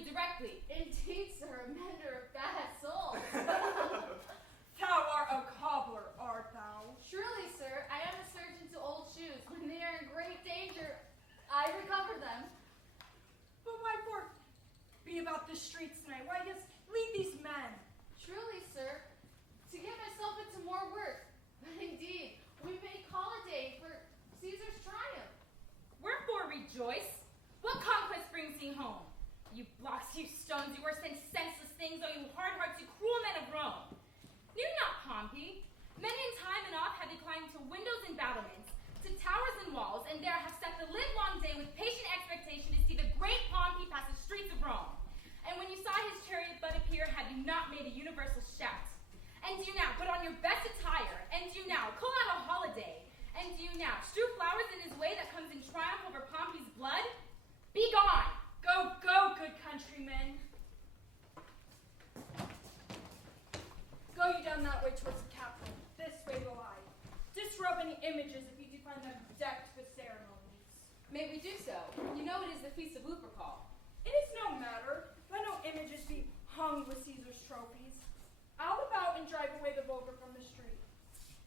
me directly. Indeed, sir, a mender of bad souls. Thou art a cobbler, art thou? Truly, sir, I am a surgeon to old shoes. When they are in great danger, I recover them. But why for be about the streets tonight? Why just leave these men? Truly, sir, to get myself into more work. But indeed, we may call a day for Caesar's triumph. Wherefore rejoice? What conquest brings thee home? You blocks, you stones, you worse than senseless things, O you hard hearts, you cruel men of Rome. Knew not Pompey? Many in time and oft have he climbed to windows and battlements, to towers and walls, and there have sat the livelong day with patient expectation to see the great Pompey pass the streets of Rome. And when you saw his chariot but appear, have you not made a universal shout? And do you now put on your best attire? And do you now call out a holiday? And do you now strew flowers in his way that comes in triumph over Pompey's blood? Be gone! Go, go, good countrymen. Go you down that way towards the Capitol. This way will I. Disrobe any images if you do find them decked with ceremonies. May we do so? You know it is the Feast of Lupercal. It is no matter. Let no images be hung with Caesar's trophies. Out about and drive away the vulgar from the street.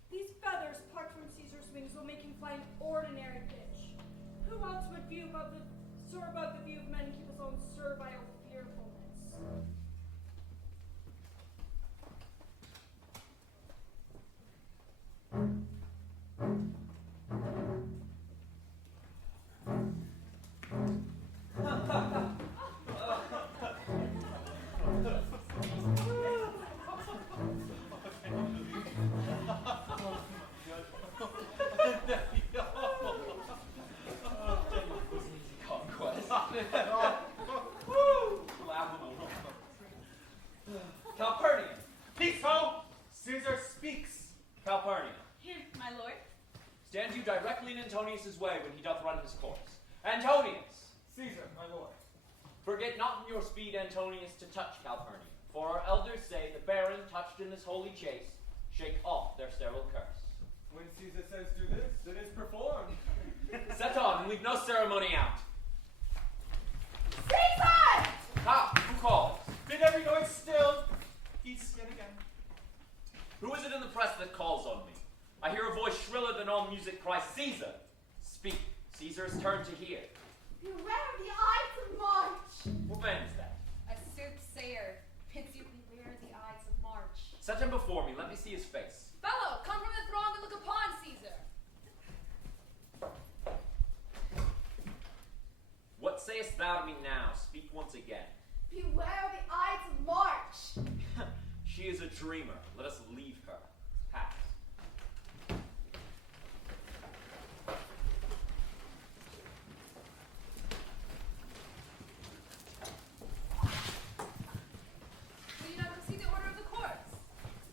These feathers plucked from Caesar's wings will make him fly an ordinary pitch. Who else would soar above the view of men and keep his own servile fearfulness? Calpurnian, peace home! Caesar speaks, Calpurnian. Here, my lord. Stand you directly in Antonius' way when he doth run his course. Antonius! Caesar, my lord. Forget not in your speed, Antonius, to touch Calpurnian. For our elders say the baron, touched in this holy chase, shake off their sterile curse. When Caesar says do this, it is performed. Set on, and leave no ceremony out. Caesar! Ha! Who calls? Bid every noise still. Peace yet again. Who is it in the press that calls on me? I hear a voice shriller than all music cries, Caesar! Speak. Caesar is turned to hear. Beware of the Ides of March. What band is that? A soothsayer bids you beware the Ides of March. Set him before me. Let me see his face. Fellow, come from the throng and look upon Caesar. What sayest thou to me now? Speak once again. Beware of the Ides of March. She is a dreamer. Let us leave her. Pass. Will you not see the order of the course?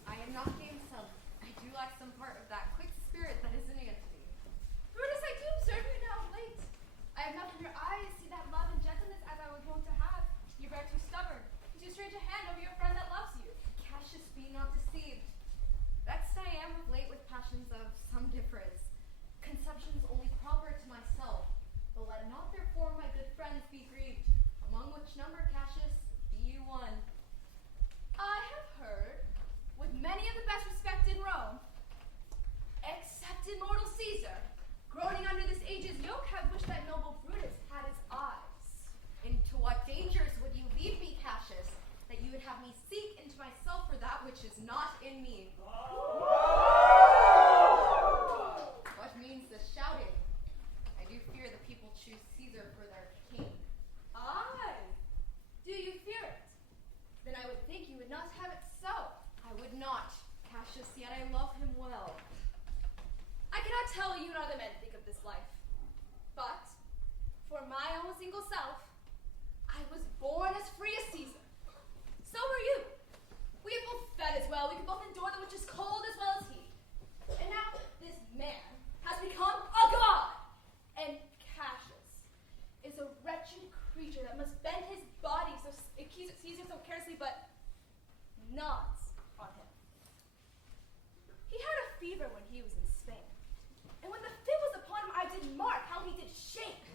I am not gamesome. I do lack some part of that quick spirit that is in Antony. Brutus, I do observe you now of late. I have not from your eyes see that love and gentleness as I was wont to have. You bear too stubborn, too strange a hand over your friend that loves you. Cassius, be not deceived. Vexed I am of late with passions of some difference. Conceptions only proper to myself, but let not therefore my good friends be grieved, among which number, Cassius, be you one. I have heard, with many of the best respect in Rome, except immortal Caesar, groaning under this age's yoke, have wished that noble Brutus had his eyes. Into what dangers would you lead me, Cassius, that you would have me seek into myself for that which is not in me? What means this shouting? I do fear the people choose Caesar for their king. Aye. Do you fear it? Then I would think you would not have it so. I would not, Cassius, yet I love him well. I cannot tell you nor the men think of this life. But, for my own single self, I was born as free as Caesar. So were you. We have both fed as well. We can both endure the which is cold as well as he. And now this man has become a god. And Cassius is a wretched creature that must bend his body so Caesar so carelessly, but nods on him. He had a fever when he was in Spain. And when the fit was upon him, I did mark how he did shake.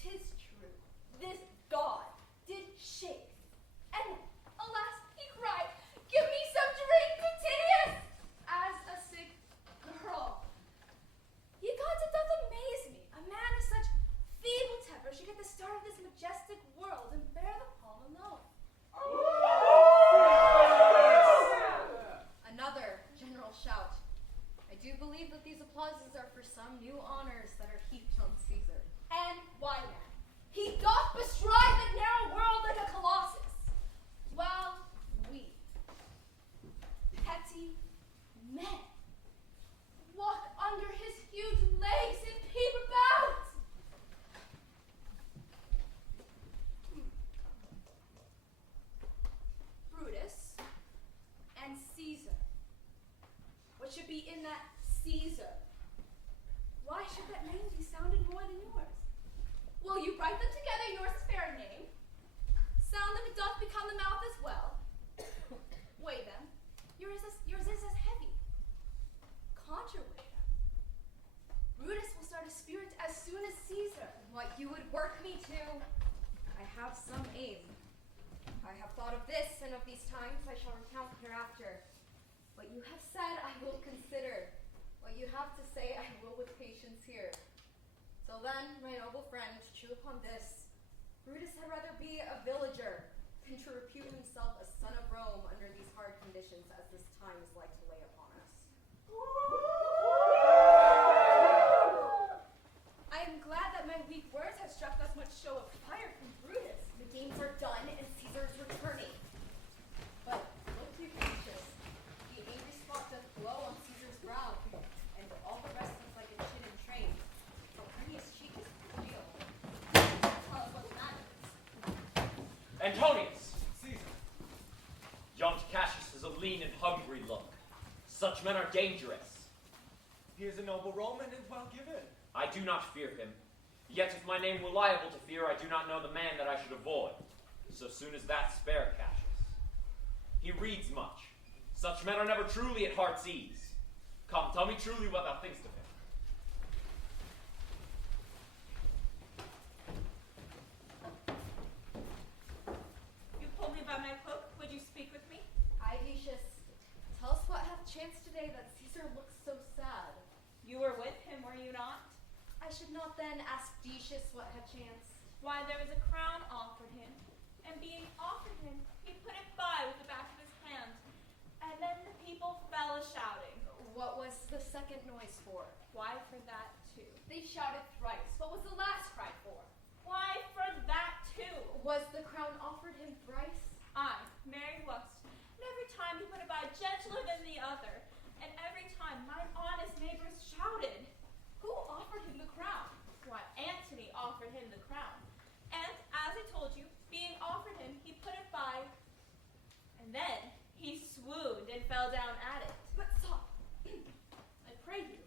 'Tis true. This god did shake the start of this majestic world and bear the palm alone. Another general shout. I do believe that these applauses are for some new honors that are heaped on Caesar. And why then? He doth bestride the narrow world like a colossus, while we, petty men, walk under his huge legs and peep about. Brutus and Caesar. What should be in that Caesar? Why should that name be sounded more than yours? Will you write them together, yours is fair name? Sound them, it doth become the mouth as well. Weigh them, yours is as heavy. Contraweigh them. Brutus will start a spirit as soon as Caesar. What you would work me to, I have some aim. I have thought of this, and of these times I shall recount hereafter. What you have said, I will consider. What you have to say, I will with patience hear. Till then, my noble friend, true upon this, Brutus had rather be a villager than to repute himself a son of Rome under these hard conditions as this time is like to lay upon us. I am glad that my weak words have struck thus much show of fire from Brutus. The games are done, and Caesar is returning. But look you, Lucius, the angry spot doth glow on Caesar's brow, and all the rest is like a chin and train. Calpurnius' cheek is real. Tell us what that is. Antonius! Caesar. Yond Cassius has a lean and hungry look. Such men are dangerous. He is a noble Roman and well given. I do not fear him. Yet if my name were liable to fear, I do not know the man that I should avoid. So soon as that spare Cassius. He reads much. Such men are never truly at heart's ease. Come, tell me truly what thou thinkst of him. You pulled me by my cloak. Would you speak with me? Aye, Decius, tell us what hath chanced today that Caesar looks so sad. You were with him, were you not? I should not then ask Decius what had chanced. Why, there was a crown offered him, and being offered him, he put it by with the back of his hand. And then the people fell a-shouting. What was the second noise for? Why, for that too. They shouted thrice. What was the last cry for? Why, for that too. Was the crown offered him thrice? I, Mary Lust, and every time he put it by gentler than the other, and every time mine honest neighbors shouted. Who offered him the crown? Why, Antony offered him the crown. And, as I told you, being offered him, he put it by, and then he swooned and fell down at it. But stop. I pray you.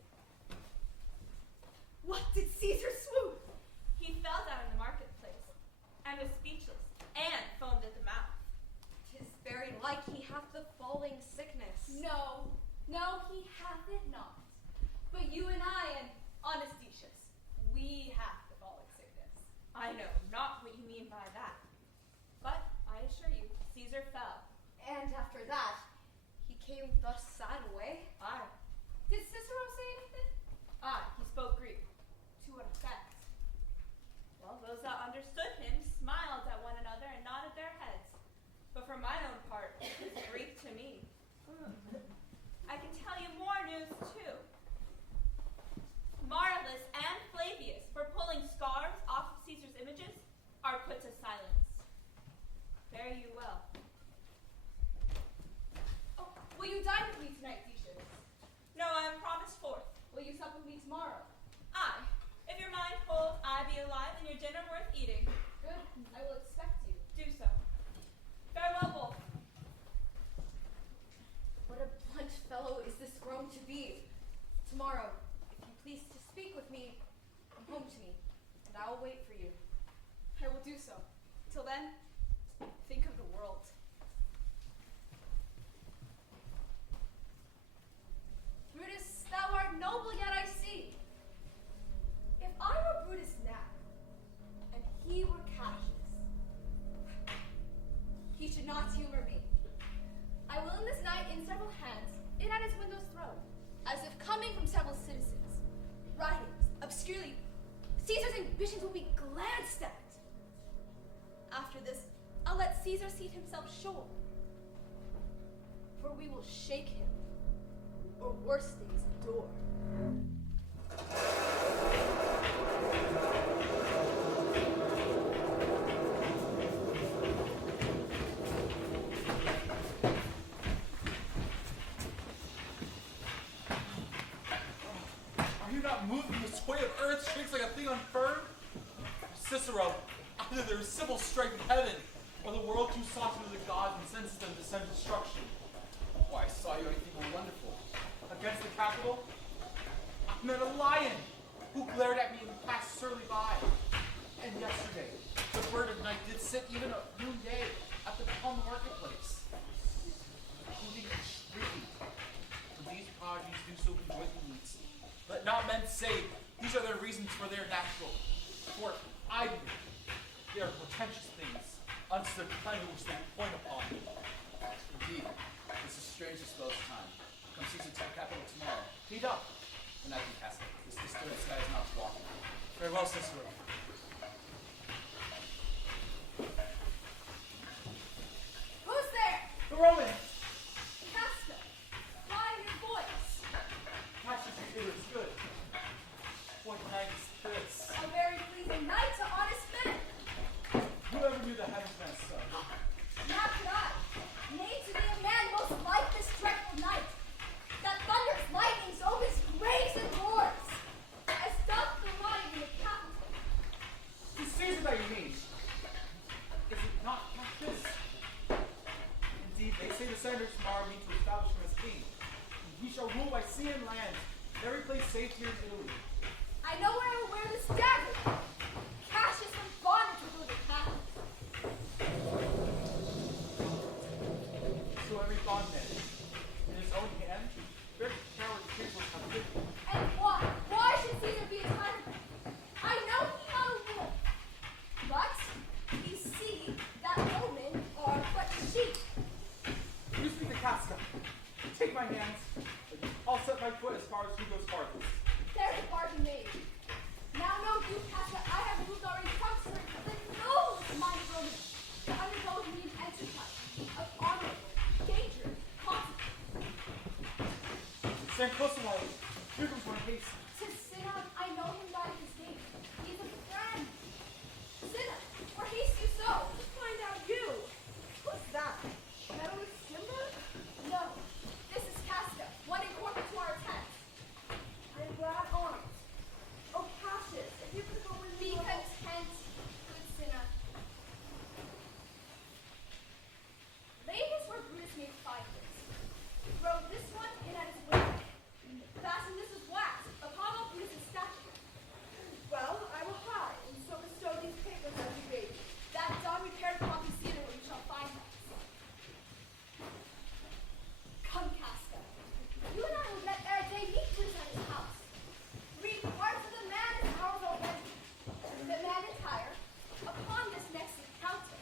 What did Caesar swoon? He fell down in the marketplace, and was speechless, and foamed at the mouth. 'Tis very like he hath the falling sickness. No, he hath it not. But you and I and honest Decius, we have the falling sickness. I know not what you mean by that. But, I assure you, Caesar fell. And after that, he came thus sad away. Aye. Did Cicero say anything? Aye, he spoke Greek. To what effect? Well, those that understood him smiled at one another and nodded their heads. But for mine own part, it was Greek to me. I can tell you more news, too. Marcellus and Flavius, for pulling scars off of Caesar's images, are put to silence. Fare you well. Oh, will you dine with me tonight, Decius? No, I am promised forth. Will you sup with me tomorrow? Aye. If your mind holds I be alive and your dinner worth eating, Good. I will expect you. do so. Farewell, both. What a blunt fellow is this grown to be. Tomorrow, if you please to speak with me, come home to me, and I will wait for you. I will do so. Till then, think of the world. Brutus, thou art noble, yet I see. If I were Brutus now, and he were Cassius, he should not humor me. I will in this night in several hands, in at his windows throw, as if coming from several citizens, writings, obscurely, Caesar's ambitions will be glanced at. Caesar seat himself sure. For we will shake him, or worse things endure. Are you not moved when the sway of earth shakes like a thing unfirmed? Cicero, either there is civil strife in heaven, or the world too soft to the gods and senses them to send destruction. Why, I saw you anything more wonderful. Against the Capitol, I met a lion who glared at me and passed surly by. And yesterday, the bird of night did sit even at noonday upon the marketplace, hooting and shrieking. For these prodigies do so enjoy the meats. Let not men say these are their reasons for their natural. For I believe they are portentous things unto the pleasure which they point upon. Indeed, this is strange to spell time. Come Caesar to the capital tomorrow. Feed up. When I can cast it. This distorted sky is not walking. Farewell, Cicero. Who's there? The Roman! Casca, why your voice? Cassius, you hear it's good. What night is this? A very pleasing night to honest men. Whoever knew the heavens meant so? Not could I. Made to be a man most like this dreadful night, that thunders, lightnings, opens, graves, and roars, as doth the lion in the capital. It's Caesar that you mean. Is it not Cassius? Indeed, they say the senators tomorrow meet to establish him as king. He shall rule by sea and land, every place safe here in Italy. I know where I will wear this dagger. Cassius from bondage to rule the capital. So every bondman, in his own hand, very cowardly creatures have lived. And why? Why should Caesar be a tyrant? I know he not a wolf, but we see that women are but sheep. You speak to Casca. Take my hands. I'll set my foot as far as who goes farthest. There's a bargain made. Now know you, Casca, I have moved already contrary to the noblest mind of Rome to undergo a new enterprise of honorable, dangerous consequence. Stand close to my here comes one haste. To Cinna, I know him by his name. He's a friend. Cinna, where haste you so? Let's find out you. Who's that? Metal Simba? No, this is Casca, one important to our tent. I'm glad armed. Oh, Cassius, if you could go with Be me. content, good Cinna. Late is where Brutus may find this. Throw this one in at his window. Fasten this with wax upon all Brutus's statue. Well, I will hide and so bestow these papers as you bade. That done, repair to Pompey Theater where you shall find us. Come, Casca. You and I will let ere day meet Brutus at his house. Read parts of the man is ours already. The man entire, upon this next encounter,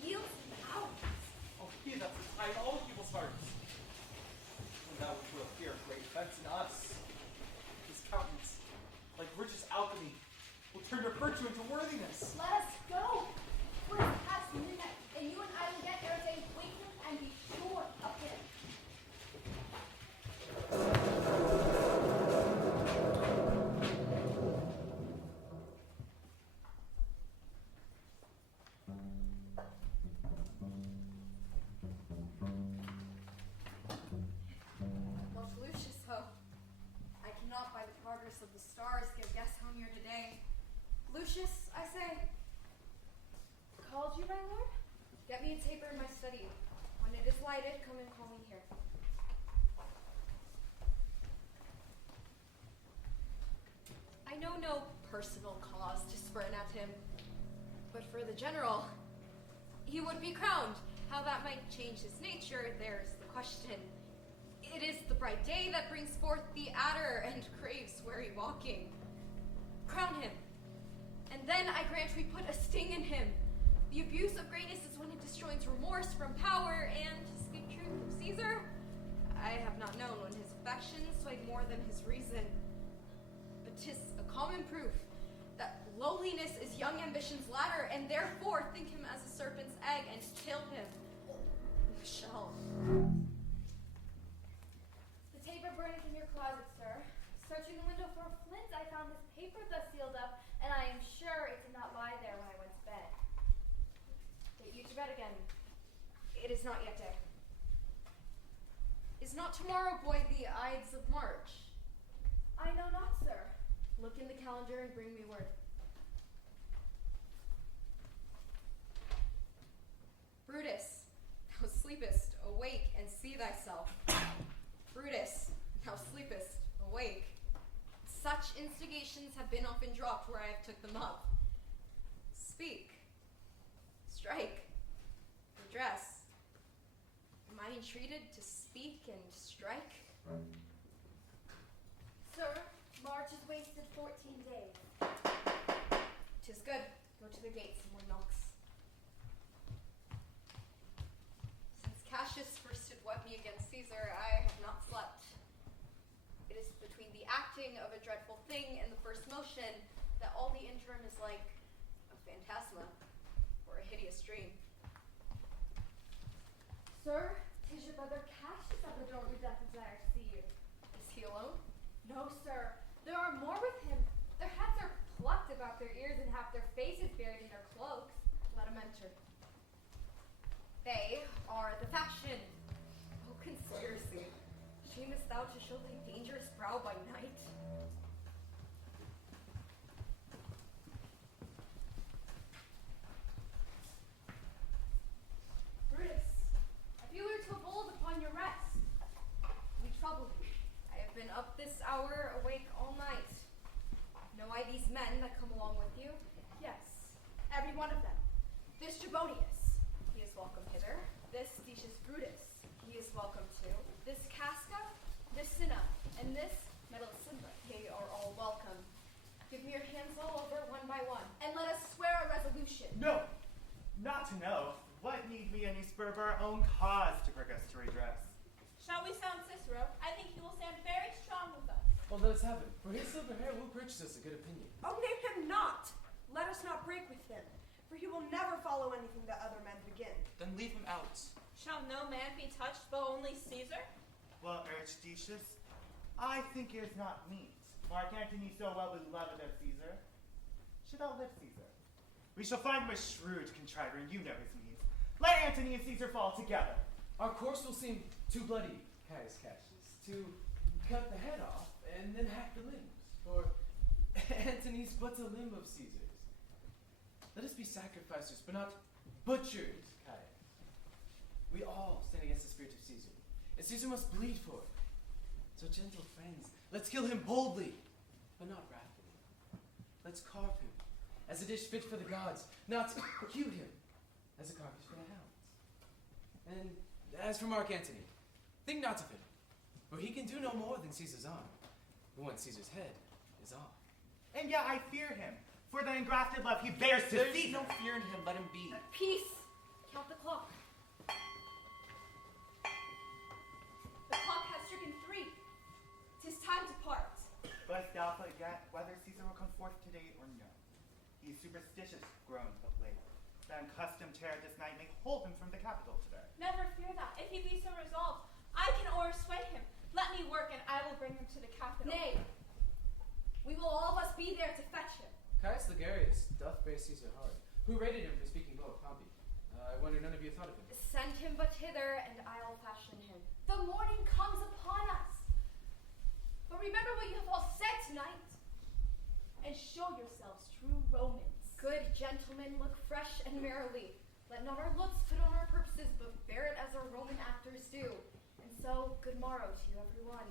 yields ours. Oh, he that's the tie in all people's hearts. And that which will appear great offense in us. His countenance, like richest alchemy, will turn your virtue into worthiness. Let us go. For it's past midnight, and you and I will get ere day waken and be sure of him. Well, Lucius, ho. I cannot by the progress of the stars give guess how near today. Lucius, I say, Called you, my lord? get me a taper in my study. When it is lighted, come and call me here. I know no personal cause to spurn at him, but for the general, he would be crowned. How that might change his nature, there's the question. It is the bright day that brings forth the adder and craves weary walking. Crown him, and then I grant we put a sting in him. The abuse of greatness is when it disjoins remorse from power, and to speak truth of Caesar, I have not known when his affections swayed more than his reason. But 'tis a common proof that lowliness is young ambition's ladder, and therefore think him as a serpent's egg and kill him. We shall. The taper burning in your closet, sir. Searching the window for a flint, I found this paper thus sealed up, and I am sure it did not lie there when I went to bed. Get you to bed again. It is not yet day. Is not tomorrow, boy, the Ides of March? I know not, sir. Look in the calendar and bring me word. Brutus, thou sleepest, awake and see thyself. Brutus, thou sleepest, awake. Such instigations have been often dropped where I have took them up. Speak, strike, redress. Am I entreated to speak and strike? Sir, March is wasted 14 days. 'Tis good. Go to the gate, someone knocks. Since Cassius first did whet me against Caesar, I have not slept. It is between the acting of a dreadful thing and the first motion that all the interim is like a phantasma or a hideous dream. Sir, 'tis your brother Cassius at the door who doth desire to see you. Is he alone? No, sir. There are more with him. Their hats are plucked about their ears and half their faces buried in their cloaks. Let him enter. They are the faction. O conspiracy, shamest thou to show thy dangerous brow by night? Brutus, I feel you're too bold upon your rest. We trouble you. I have been up this hour, awake all night. Know I these men that come along with you? Yes, every one of them. This Trebonius, He is welcome hither. this Decius Brutus, He is welcome too. this Casca, this Cinna, and this Melisenda. They are all welcome. Give me your hands all over one by one. And let us swear a resolution. No, not to know. What need we any spur of our own cause to bring us to redress? Shall we sound Cicero? I think he will stand very strong with us. Well, let us have him, for his silver hair will purchase us a good opinion. Oh, name him not. Let us not break with him, for he will never follow anything that other men begin. Then leave him out. Shall no man be touched but only Caesar? Well, urged Decius, I think it is not meet. Mark Antony, so well beloved of Caesar, should outlive Caesar. We shall find him a shrewd contriver, and you know his needs. Let Antony and Caesar fall together. Our course will seem too bloody, Caius Cassius, to cut the head off and then hack the limbs, for Antony's but a limb of Caesar's. Let us be sacrificers, but not butchers, Caius. We all stand against the spirit of Caesar, and Caesar must bleed for it. So, gentle friends, let's kill him boldly, but not wrathfully. Let's carve him as a dish fit for the gods, not hew him as a carcass for the hounds. And as for Mark Antony, think not of him, for he can do no more than Caesar's arm, once Caesar's head is off. And yet I fear him, for the engrafted love he bears to There's Caesar. no fear in him, let him be. Peace. Count the clock. The clock has stricken 3. 'Tis time to part. But doubtful yet whether Caesar will come forth today or no. He is superstitious grown of late. The unaccustomed terror this night may hold him from the capital today. Never fear that. If he be so resolved, I can o'ersway him. Let me work, and I will bring him to the capital. Nay, we will all of us be there to fetch him. Caius Ligarius doth bear Caesar hard, who rated him for speaking low of Pompey. I wonder none of you thought of him. Send him but hither, and I'll fashion him. The morning comes upon us. But remember what you have all said tonight, and show yourselves true Romans. Good gentlemen, look fresh and merrily. Let not our looks put on our purposes, but bear it as our Roman actors do. And so, good morrow to you, everyone.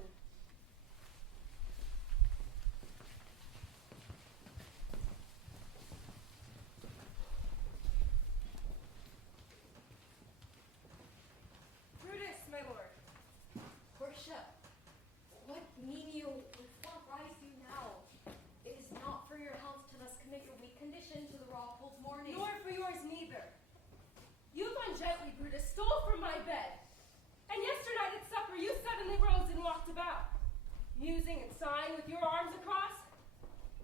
Brutus, my lord. Portia, what mean you? Wherefore rise you now? It is not for your health to thus commit your weak condition to the raw cold morning. Nor for yours neither. You ungently, Brutus, stole from my bed. And yesternight at supper you suddenly rose and walked about, musing and sighing with your arms across.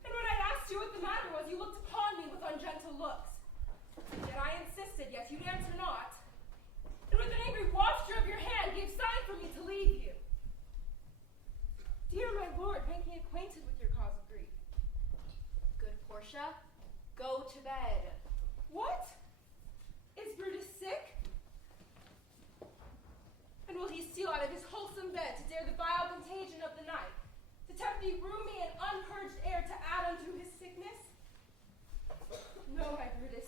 And when I asked you what the matter was, you looked upon me with unjust looks. Yet I insisted, yet you'd answer not. And with an angry posture of your hand gave sign for me to leave you. Dear my lord, make me acquainted with your cause of grief. Good Portia, go to bed. What? Is Brutus sick? And will he steal out of his wholesome bed to dare the vile contagion of the night, to tempt the roomy and unpurged air to add unto his sickness? No, my Brutus,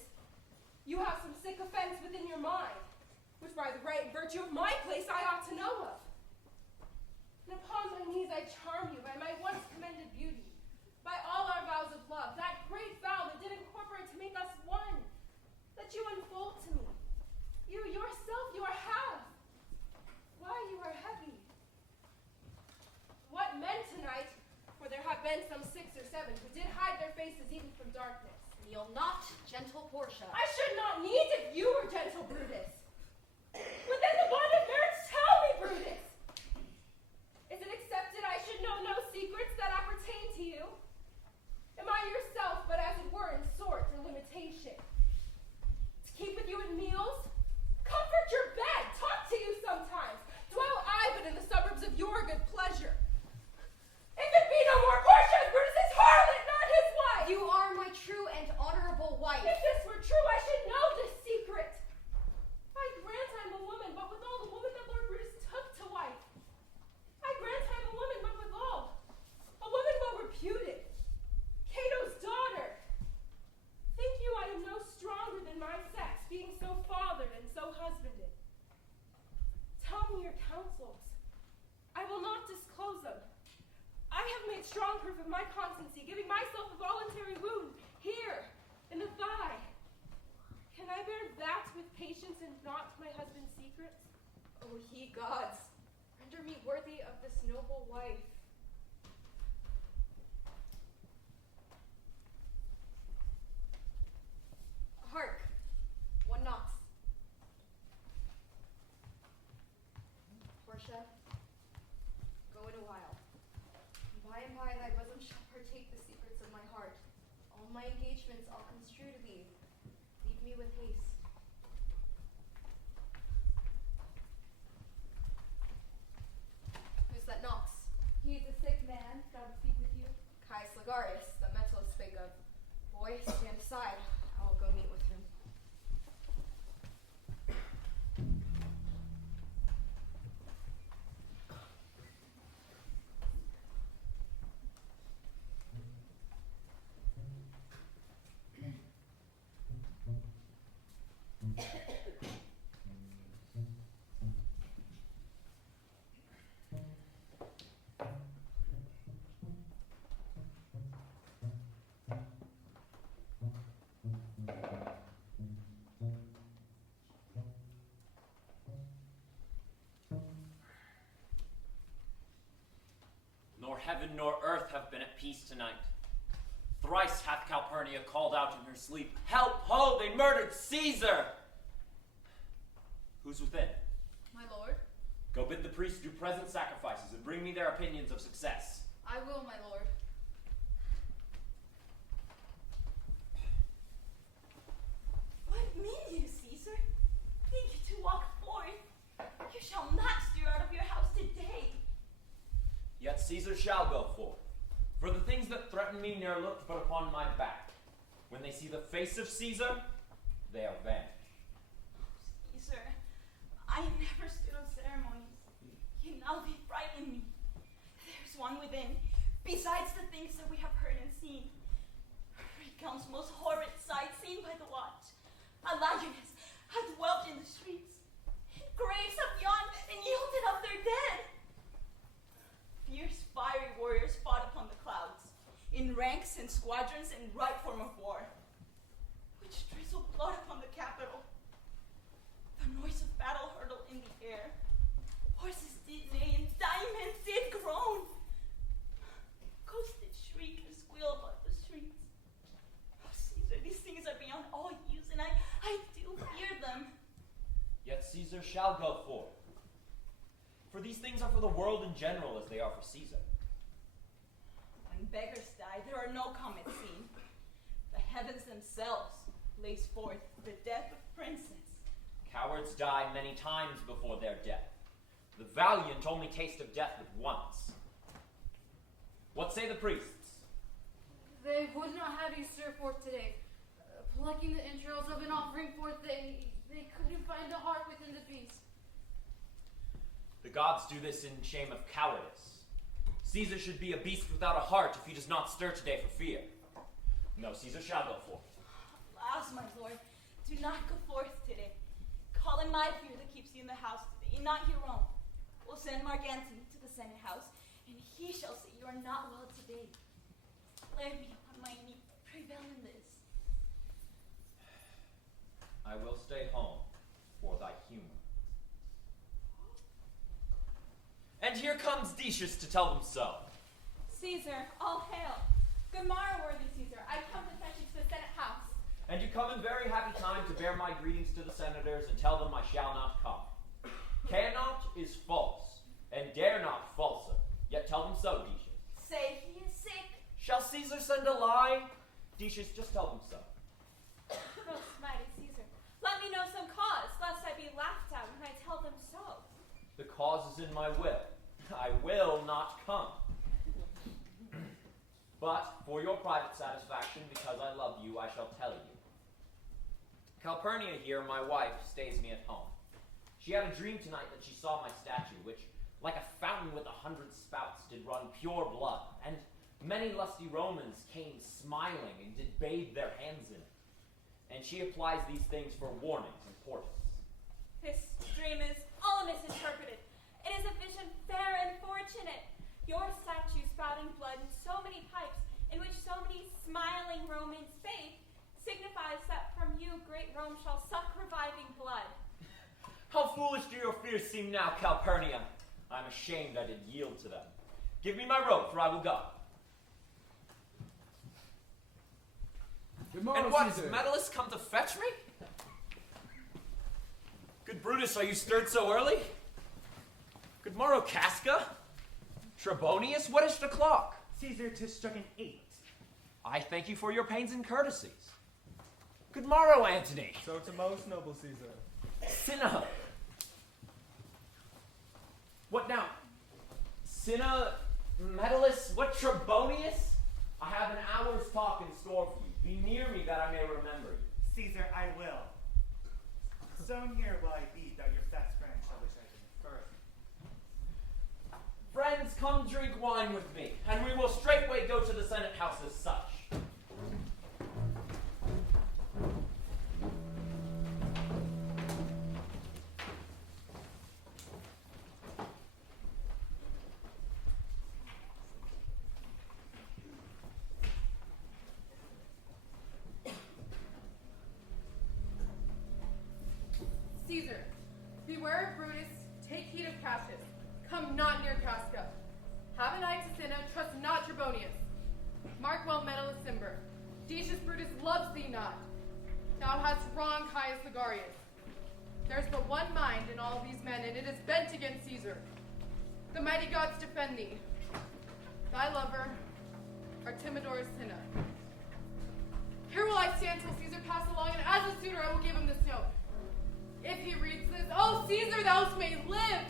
you have some sick offense within your mind, which by the right and virtue of my place I ought to know of. And upon my knees I charm you by my once commended beauty, by all our vows of love, that great vow that did incorporate to make us one, that you unfold to me. You yourself, you are half. Why you are heavy? What men tonight, for there have been some 6 or 7 who did hide their faces even from darkness. Kneel not, gentle Portia. I should not need if you were gentle, Brutus. Within the bond of marriage, tell me, Brutus. Is it accepted I should know no secrets that appertain to you? Am I yourself, but as it were in sort or limitation? To keep with you at meals? Comfort your bed, talk to you sometimes. Dwell I but in the suburbs of your good pleasure. If it be no more Portia, Brutus is harlot, not his wife. You are my true and honorable wife. If this were true, I should know this secret. I grant I'm a woman, but withal the woman that Lord Brutus took to wife. I grant I'm a woman, but withal a woman well reputed, Cato's daughter. Think you I am no stronger than my sex, being so fathered and so husbanded? Tell me your counsels. I will not disclose them. I have made strong proof of my constancy, giving myself a voluntary wound here in the thigh. Can I bear that with patience and not my husband's secrets? O ye gods, render me worthy of this noble wife. Hark, one knocks. Portia, go in a while. By and by thy bosom shall partake the secrets of my heart. All my engagements I'll construe to thee. Leave me with haste. Who's that knocks? He is a sick man. God will speak with you. Caius Ligarius, that Metellus spake of. Boy, stand aside. I will go meet with him. Nor heaven nor earth have been at peace tonight. Thrice hath Calpurnia called out in her sleep, "Help, ho, they murdered Caesar!" Who's within? My lord, Go bid the priests do present sacrifices and bring me their opinions of success. I will, my lord. What mean you, Caesar? Think you to walk forth? You shall not stir out of your house today. Yet Caesar shall go forth. For the things that threaten me ne'er looked but upon my back. When they see the face of Caesar, they are vanished. Caesar, I never stood on ceremonies. You now be frightening me. There's one within, besides the things that we have heard and seen. Recounts most horrid sight seen by the watch. A lioness hath dwelt in the streets. Graves have yawned and yielded up their dead. Fierce, fiery warriors fought upon the clouds, in ranks and squadrons in right form of war, which drizzled blood upon the capital. The noise of battle hurtled in the air. Horses did neigh and diamonds did groan. Ghosts did shriek and squeal about the streets. Oh, Caesar, these things are beyond all use, and I do fear them. Yet Caesar shall go forth. For these things are for the world in general as they are for Caesar. When beggars die, there are no comets seen. The heavens themselves lays forth the death of princes. Cowards die many times before their death. The valiant only taste of death but once. What say the priests? They would not have you stir forth today. Plucking the entrails of an offering forth, they couldn't find a heart within the beast. The gods do this in shame of cowardice. Caesar should be a beast without a heart if he does not stir today for fear. No, Caesar shall go forth. Alas, my lord, do not go forth today. Call in my fear that keeps you in the house today, and not your own. We'll send Mark Antony to the Senate house, and he shall say you are not well today. Let me upon my knee prevail in this. I will stay home for thy humor. And here comes Decius to tell them so. Caesar, all hail. Good morrow, worthy Caesar. I come to fetch you to the Senate house. And you come in very happy time to bear my greetings to the senators and tell them I shall not come. Cannot is false, and dare not falser. Yet tell them so, Decius. Say he is sick. Shall Caesar send a lie? Decius, just tell them so. Most mighty Caesar, let me know some cause, lest I be laughed at when I tell them so. The cause is in my will. I will not come. But for your private satisfaction, because I love you, I shall tell you. Calpurnia here, my wife, stays me at home. She had a dream tonight that she saw my statue, which, like a fountain with 100 spouts, did run pure blood, and many lusty Romans came smiling and did bathe their hands in it. And she applies these things for warnings and portents. This dream is all misinterpreted. It is a vision fair and fortunate. Your statue spouting blood in so many pipes, in which so many smiling Romans bathe, signifies that from you great Rome shall suck reviving blood. How foolish do your fears seem now, Calpurnia? I'm ashamed I did yield to them. Give me my robe, for I will go. Good morrow, And what, Caesar. has Metellus come to fetch me? Good Brutus, are you stirred so early? Good morrow, Casca. Trebonius, what is the clock? Caesar, 'tis struck an 8. I thank you for your pains and courtesies. Good morrow, Antony. So to most, noble Caesar. Cinna. What now? Cinna, Metellus, what Trebonius? I have an hour's talk in store for you. Be near me that I may remember you. Caesar, I will. So near will I be that your best friend shall wish I could infer. Friends, come drink wine with me, and we will straightway go to the Senate house as such. Caesar, beware of Brutus, take heed of Cassius. Come not near Casca. Have an eye to Cinna, trust not Trebonius. Mark well Metellus Cimber. Decius Brutus loves thee not. Thou hast wronged Caius Ligarius. There's but one mind in all these men, and it is bent against Caesar. The mighty gods defend thee. Thy lover, Artemidorus Cinna. Here will I stand till Caesar pass along, and as a suitor I will give him this note. If he reads this, oh Caesar, thou may live!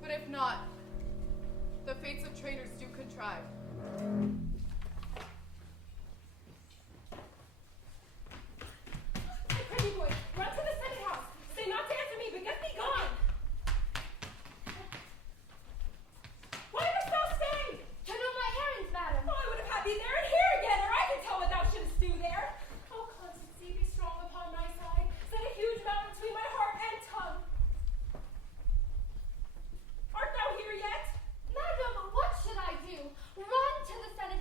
But if not, the fates of traitors do contrive. Pretty boy, run to the Senate house. Say not to answer me, but get thee gone. Why dost thou stay? Turn on my errands, madam. Oh, I would have had thee there and here again, or I can tell what thou shouldst do there. Oh, constancy, be strong upon my side. Set a huge mountain between my heart and tongue. Art thou here yet? Madam, what should I do? Run to the Senate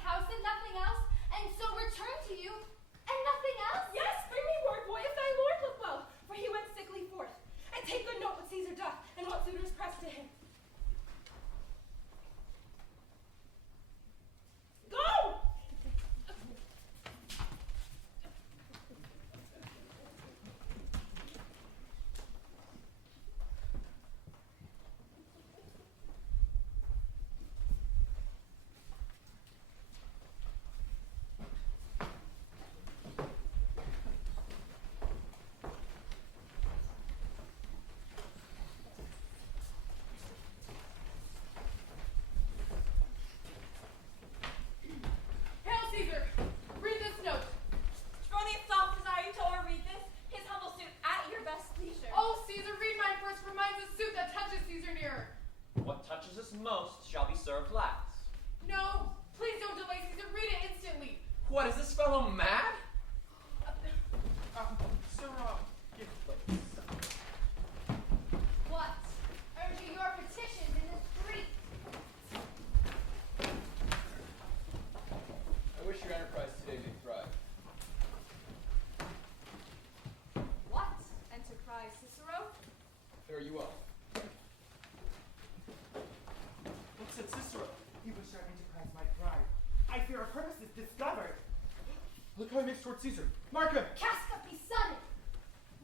Caesar. Markham! Casca, be sudden.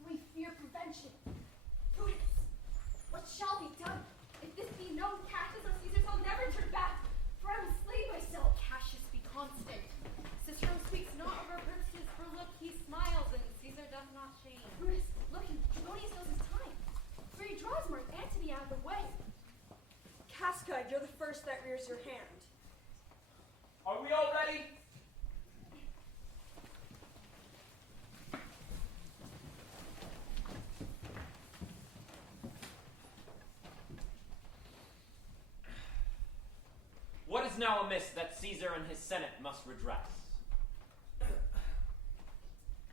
We fear prevention. Brutus, what shall be done? If this be known, Cassius or Caesar shall never turn back, for I will slay myself. Cassius, be constant. Cicero speaks not of our purposes, for look, he smiles, and Caesar does not shame. Brutus, look, Julius knows his time, for he draws Mark Antony out of the way. Casca, you're the first that rears your hand. Are we all ready? What is now amiss that Caesar and his Senate must redress?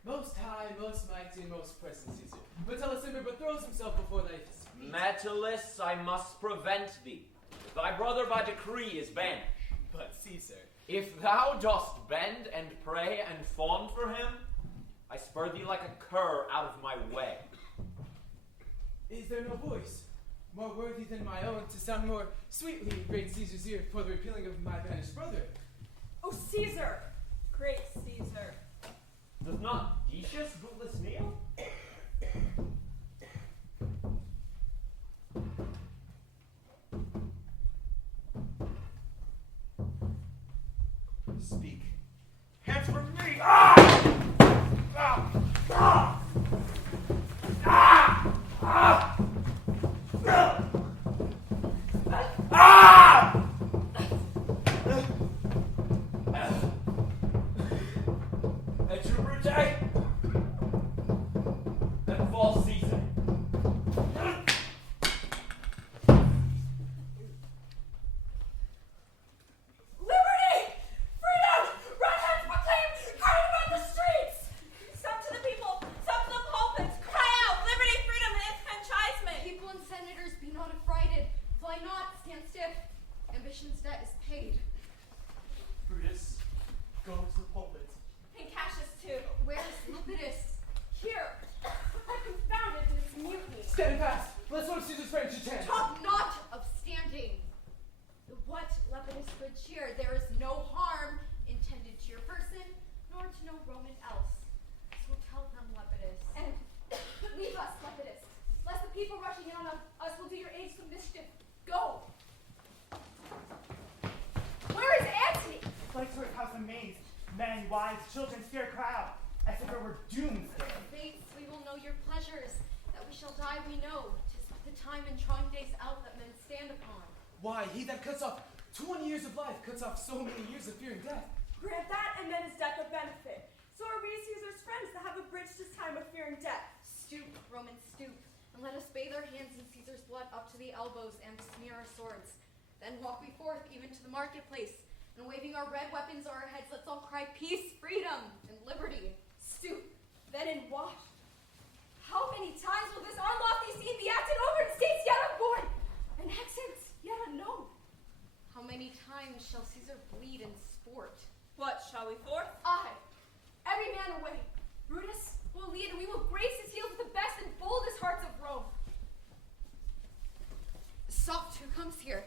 Most high, most mighty, and most present Caesar. Metellus but throws himself before thy feet. Metellus, I must prevent thee. Thy brother by decree is banished. But Caesar, If thou dost bend and pray and fawn for him, I spur thee like a cur out of my way. is there no voice more worthy than my own to sound more sweetly in great Caesar's ear for the repealing of my banished brother? Oh, Caesar! Great Caesar. Does not Decius bootless kneel? Speak. Hands from me! Ah! Ah! Ah! Ah! Ah! Ah! Et tu, Brute? Then fall Caesar. Liberty! Freedom! Red hands proclaim! Crying about the streets! Some to the people, some to the pulpits. Cry out, liberty, freedom, and enfranchisement. People and senators, be not affrighted. Fly not, stand stiff. Ambition's debt is paid. Brutus, go to the pulpit. And Cassius too. Where's Lepidus? Here! I'm confounded in this mutiny. Stand fast! Let's one of Caesar's friends should chance. Talk not of standing. What Lepidus good cheer? There is no harm intended to your person, nor to no Roman else. So tell them, Lepidus. And leave us, Lepidus, lest the people rushing in on us will do your age some mischief. Go! Where is Antony? Flight to his house amazed. Men, wives, children stare crowd, as if it were doomsday. Fates, we will know your pleasures. That we shall die, we know. 'Tis but the time and trying days out that men stand upon. Why, he that cuts off 20 years of life cuts off so many years of fear and death. Grant that, and then is death a benefit. So are we Caesar's friends to have abridged his time of fear and death. Stoop, Romans, stoop, and let us bathe our hands in Caesar's blood up to the elbows and smear our swords. Then walk we forth even to the marketplace, and waving our red weapons o'er our heads, let's all cry peace, freedom, and liberty. Stoop, then in what? How many times will this unlofty scene be acted over in states yet unborn, and accents yet unknown? How many times shall Caesar bleed in sport? What, shall we forth? Aye, every man away. Brutus will lead, and we will grace his heels with the best and boldest hearts of Rome. Soft, who comes here?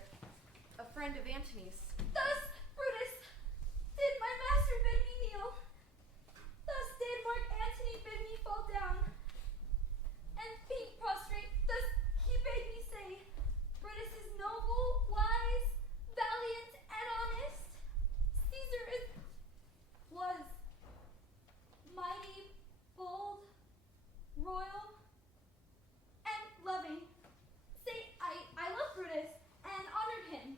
A friend of Antony's. Thus, Brutus, did my master bid me kneel. Thus did Mark Antony bid me fall down. And feet prostrate, thus he bade me say, Brutus is noble, wise, valiant, and honest. Caesar was mighty, bold, royal, and loving. Say, I love Brutus and honored him.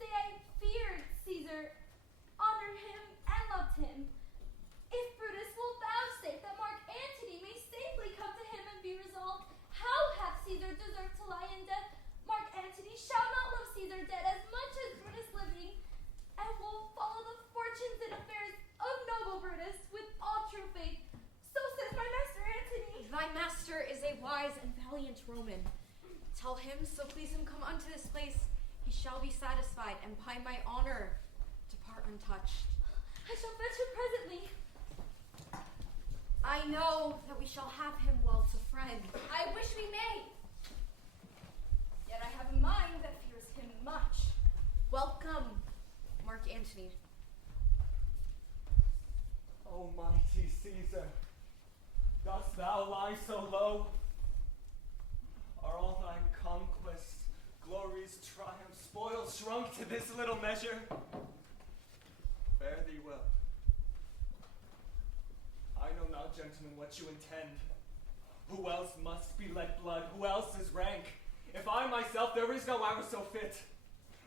Say, I feared Caesar, honored him, and loved him. If Brutus will vouchsafe that Mark Antony may safely come to him and be resolved, how hath Caesar deserved to lie in death? Mark Antony shall not love Caesar dead as much as Brutus living, and will follow the fortunes and affairs of noble Brutus with all true faith. So says my master Antony. Thy master is a wise and valiant Roman. Tell him, so please him come unto this place, he shall be satisfied, and by my honor depart untouched. I shall fetch him presently. I know that we shall have him well to friend. I wish we may. Yet I have a mind that fears him much. Welcome, Mark Antony. Almighty Caesar, dost thou lie so low? Are all thine conquests, glories, triumphs, spoils shrunk to this little measure? Fare thee well. I know not, gentlemen, what you intend. Who else must be let blood? Who else is rank? If I myself, there is no hour so fit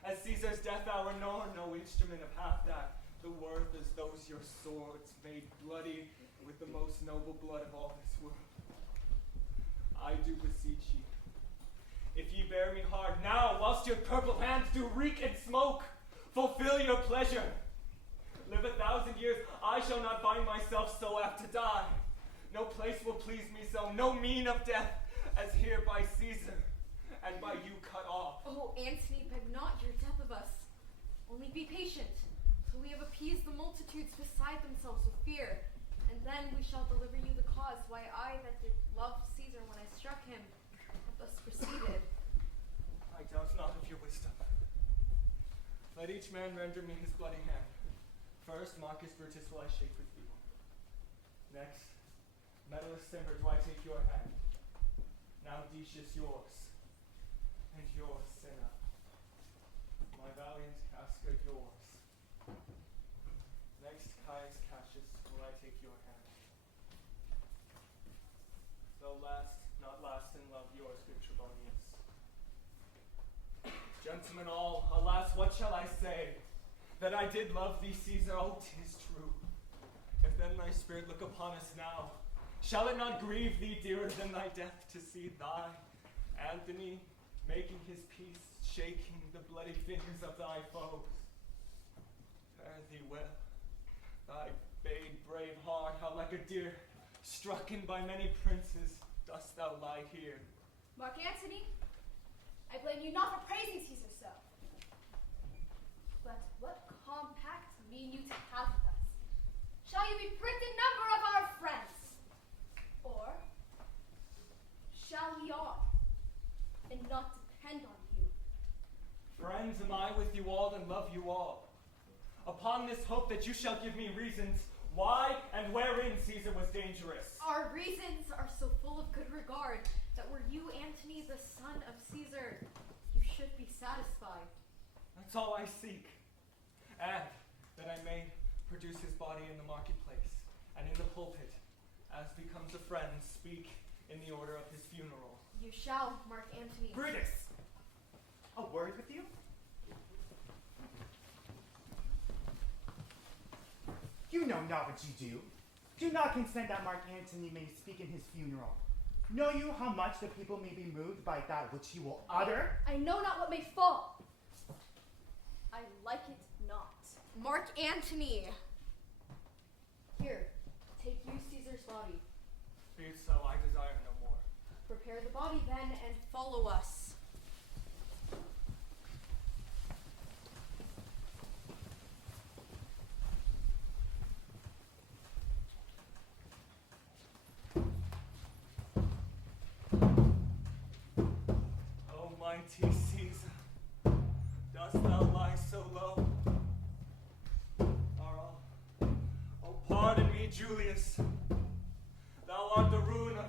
as Caesar's death hour, nor no instrument of half that the worth as those your swords made bloody with the most noble blood of all this world. I do beseech ye, if ye bear me hard now, whilst your purple hands do reek and smoke, fulfill your pleasure. Live 1,000 years, I shall not find myself so apt to die. No place will please me so, no mean of death, as here by Caesar, and by you cut off. Oh, Antony, beg not your death of us. Only be patient, till we have appeased the multitudes beside themselves with fear, and then we shall deliver you the cause why I that did love Caesar when I struck him have thus proceeded. I doubt not of your wisdom. Let each man render me his bloody hand. First, Marcus Brutus will I shake with you. Next, Metellus Cimber, do I take your hand? Now Decius yours, and yours, Cinna. My valiant Casca yours. Next, Caius Cassius, will I take your hand. Though last, not last in love, yours, good Trebonius. Gentlemen all, alas, what shall I say? That I did love thee, Caesar, oh, 'tis true. If then thy spirit look upon us now, shall it not grieve thee dearer than thy death to see thy Antony making his peace, shaking the bloody fingers of thy foes? Fare thee well, thy bade brave heart, how like a deer strucken by many princes dost thou lie here. Mark Antony, I blame you not for praising Caesar so. But what compact mean you to have with us? Shall you be pricked in number of our friends? Or shall we arm and not depend on you? Friends, am I with you all and love you all. Upon this hope that you shall give me reasons why and wherein Caesar was dangerous. Our reasons are so full of good regard that were you, Antony, the son of Caesar, you should be satisfied. That's all I seek. And that I may produce his body in the marketplace and in the pulpit, as becomes a friend, speak in the order of his funeral. You shall, Mark Antony. Brutus, a word with you? You know not what you do. Do not consent that Mark Antony may speak in his funeral. Know you how much the people may be moved by that which he will utter? I know not what may fall. I like it not. Mark Antony. Here, take you Caesar's body. Be it so, I desire no more. Prepare the body then and follow us. Almighty Caesar, dost thou lie so low? Are all? Oh, pardon me, Julius. Thou art the ruin of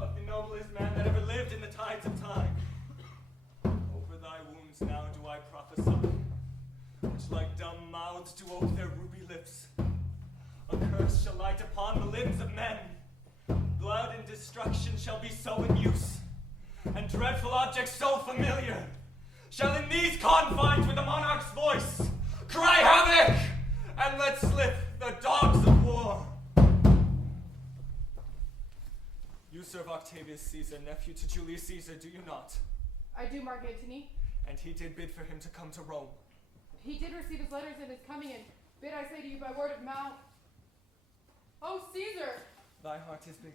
of the noblest man that ever lived in the tides of time. Over thy wounds now do I prophesy, which like dumb mouths do ope their ruby lips. A curse shall light upon the limbs of men. Blood and destruction shall be so in use, and dreadful objects so familiar shall in these confines with the monarch's voice cry havoc and let slip the dogs of war. You serve Octavius Caesar, nephew to Julius Caesar, do you not? I do, Mark Antony. And he did bid for him to come to Rome. He did receive his letters and is coming, and bid I say to you by word of mouth. Oh, Caesar! Thy heart is big.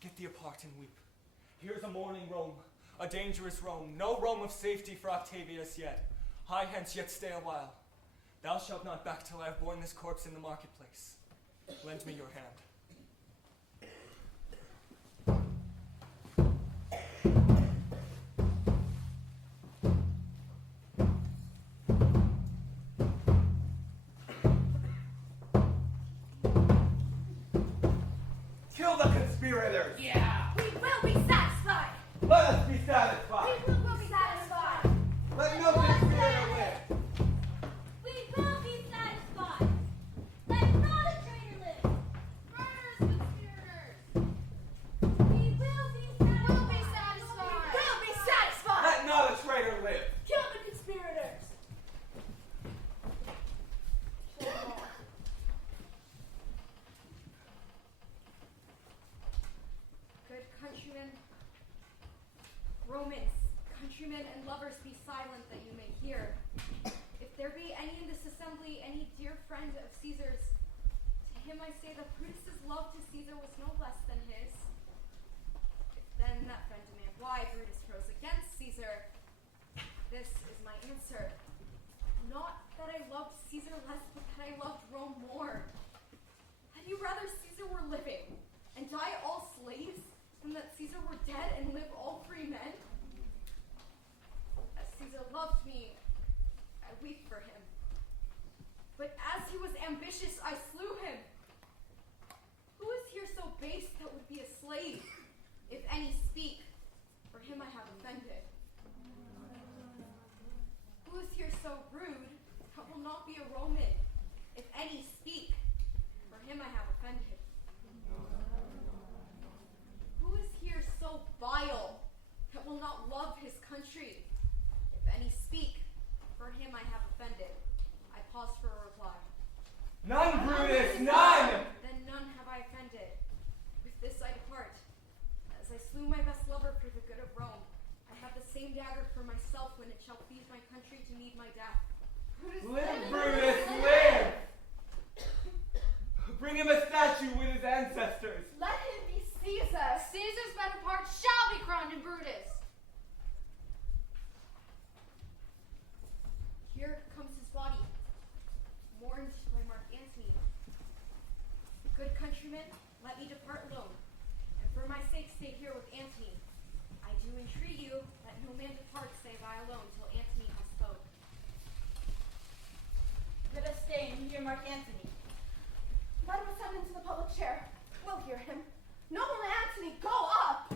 Get thee apart and weep. Here's a mourning Rome, a dangerous Rome, no Rome of safety for Octavius yet. Hie hence, yet stay a while. Thou shalt not back till I have borne this corpse in the marketplace. Lend me your hand. Kill the conspirators! Yeah! We will be satisfied! Let us be satisfied! We will be satisfied! Let no conspirator live! We will be satisfied. Let not a traitor live. Murderers, conspirators! We will be satisfied. We'll be satisfied! We'll be satisfied! Let not a traitor live! Kill the conspirators! Kill them all. Good countrymen, Romans, countrymen and lovers, be silent that you may hear. If there be any in this assembly, any dear friend of Caesar's, to him I say that Brutus's love to Caesar was no less than his. If then that friend demand why Brutus rose against Caesar, this is my answer. Not that I loved Caesar less, but that I loved Rome more. Had you rather Caesar were living and die all slaves than that Caesar were dead and live all free men? As Caesar loved me, I weep for him. But as he was ambitious, I slew him. Who is here so base that would be a slave? If any speak, for him I have offended. Who is here so rude that will not be a Roman? If any speak, for him I have offended. Who is here so vile that will not love his country? If any speak, for him I have offended. I pause for a reply. None, Brutus, none! Then none have I offended. With this I depart. As I slew my best lover for the good of Rome, I have the same dagger for myself when it shall please my country to need my death. Live, Brutus, live! Bring him a statue with his ancestors. Let him be Caesar! Caesar's better part shall be crowned in Brutus. Here comes his body, mourned by Mark Antony. Good countrymen, let me depart alone, and for my sake stay here with Antony. I do entreat you that no man depart save I alone till Antony has spoke. Let us stay and hear Mark Antony. Let him ascend into the public chair. We'll hear him. Noble Antony, go up!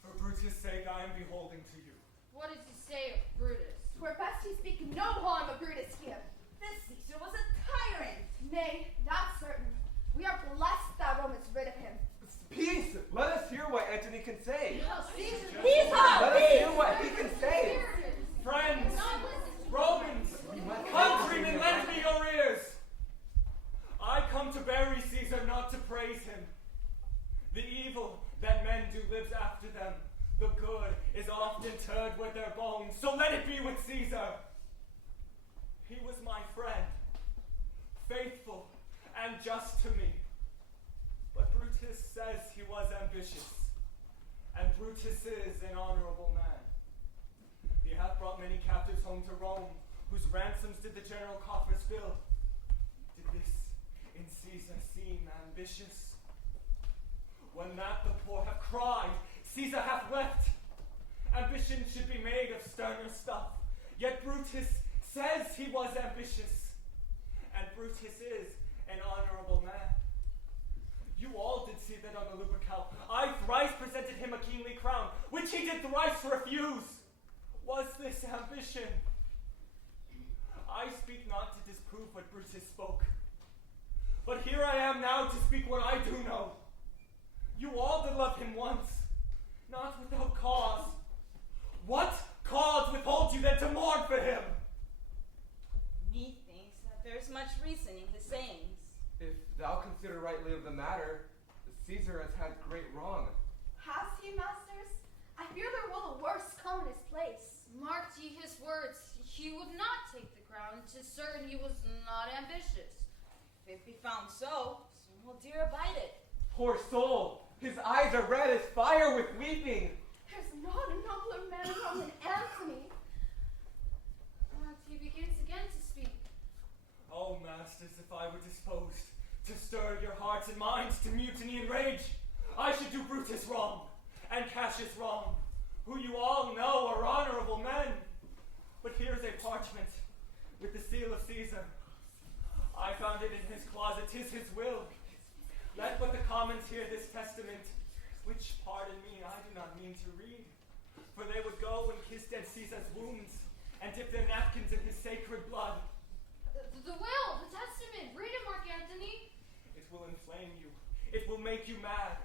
For Brutus' sake, I am beholding to you. What did you say of Brutus? Twere best he speak no harm of Brutus here. This Caesar was a tyrant. Nay, that's certain. We are blessed that Rome is rid of him. Peace! Let us hear what Antony can say. Peace Let out! us hear what he can say. Friends, Romans, countrymen, lend me your ears. I come to bury Caesar, not to praise him. The evil that men do lives after them. The good is often interred with their bones, so let it be with Caesar. He was my friend, faithful and just to me. But Brutus says he was ambitious, and Brutus is an honorable man. He hath brought many captives home to Rome, whose ransoms did the general coffers fill. Did this in Caesar seem ambitious? When that the poor have cried, Caesar hath wept. Ambition should be made of sterner stuff. Yet Brutus says he was ambitious, and Brutus is an honorable man. You all did see that on the Lupercal. I thrice presented him a kingly crown, which he did thrice refuse. Was this ambition? I speak not to disprove what Brutus spoke, but here I am now to speak what I do know. You all did love him once, not without cause. What cause withholds you then to mourn for him? Methinks that there is much reason in his sayings. If thou consider rightly of the matter, Caesar has had great wrong. Has he, masters? I fear there will a worse come in his place. Marked ye his words, he would not take the crown, 'tis certain he was not ambitious. If it be found so, soon will dear abide it. Poor soul, his eyes are red as fire with weeping. There's not a nobler man in Rome than Antony. He begins again to speak. Oh, masters, if I were disposed to stir your hearts and minds to mutiny and rage, I should do Brutus wrong, and Cassius wrong, who you all know are honorable men. But here's a parchment with the seal of Caesar. I found it in his closet, 'tis his will. Let but hear this testament, which, pardon me, I do not mean to read. For they would go and kiss dead Caesar's wounds, and dip their napkins in his sacred blood. The will, the testament. Read it, Mark Antony. It will inflame you. It will make you mad.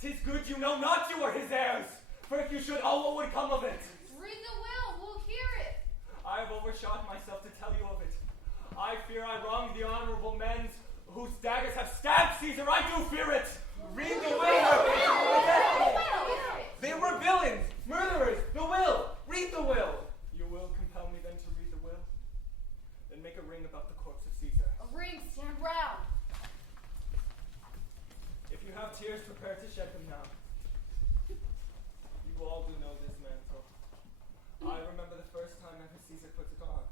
'Tis good you know not you are his heirs, for if you should, oh, what would come of it? Read the will. We'll hear it. I have overshot myself to tell you of it. I fear I wronged the honorable men whose daggers have stabbed Caesar. I do fear it. Read the will. They were villains, murderers. The will. Read the will. You will compel me then to read the will? Then make a ring about the corpse of Caesar. A ring, stand round. If you have tears, prepare to shed them now. You all do know this mantle. I remember the first time ever Caesar put it on.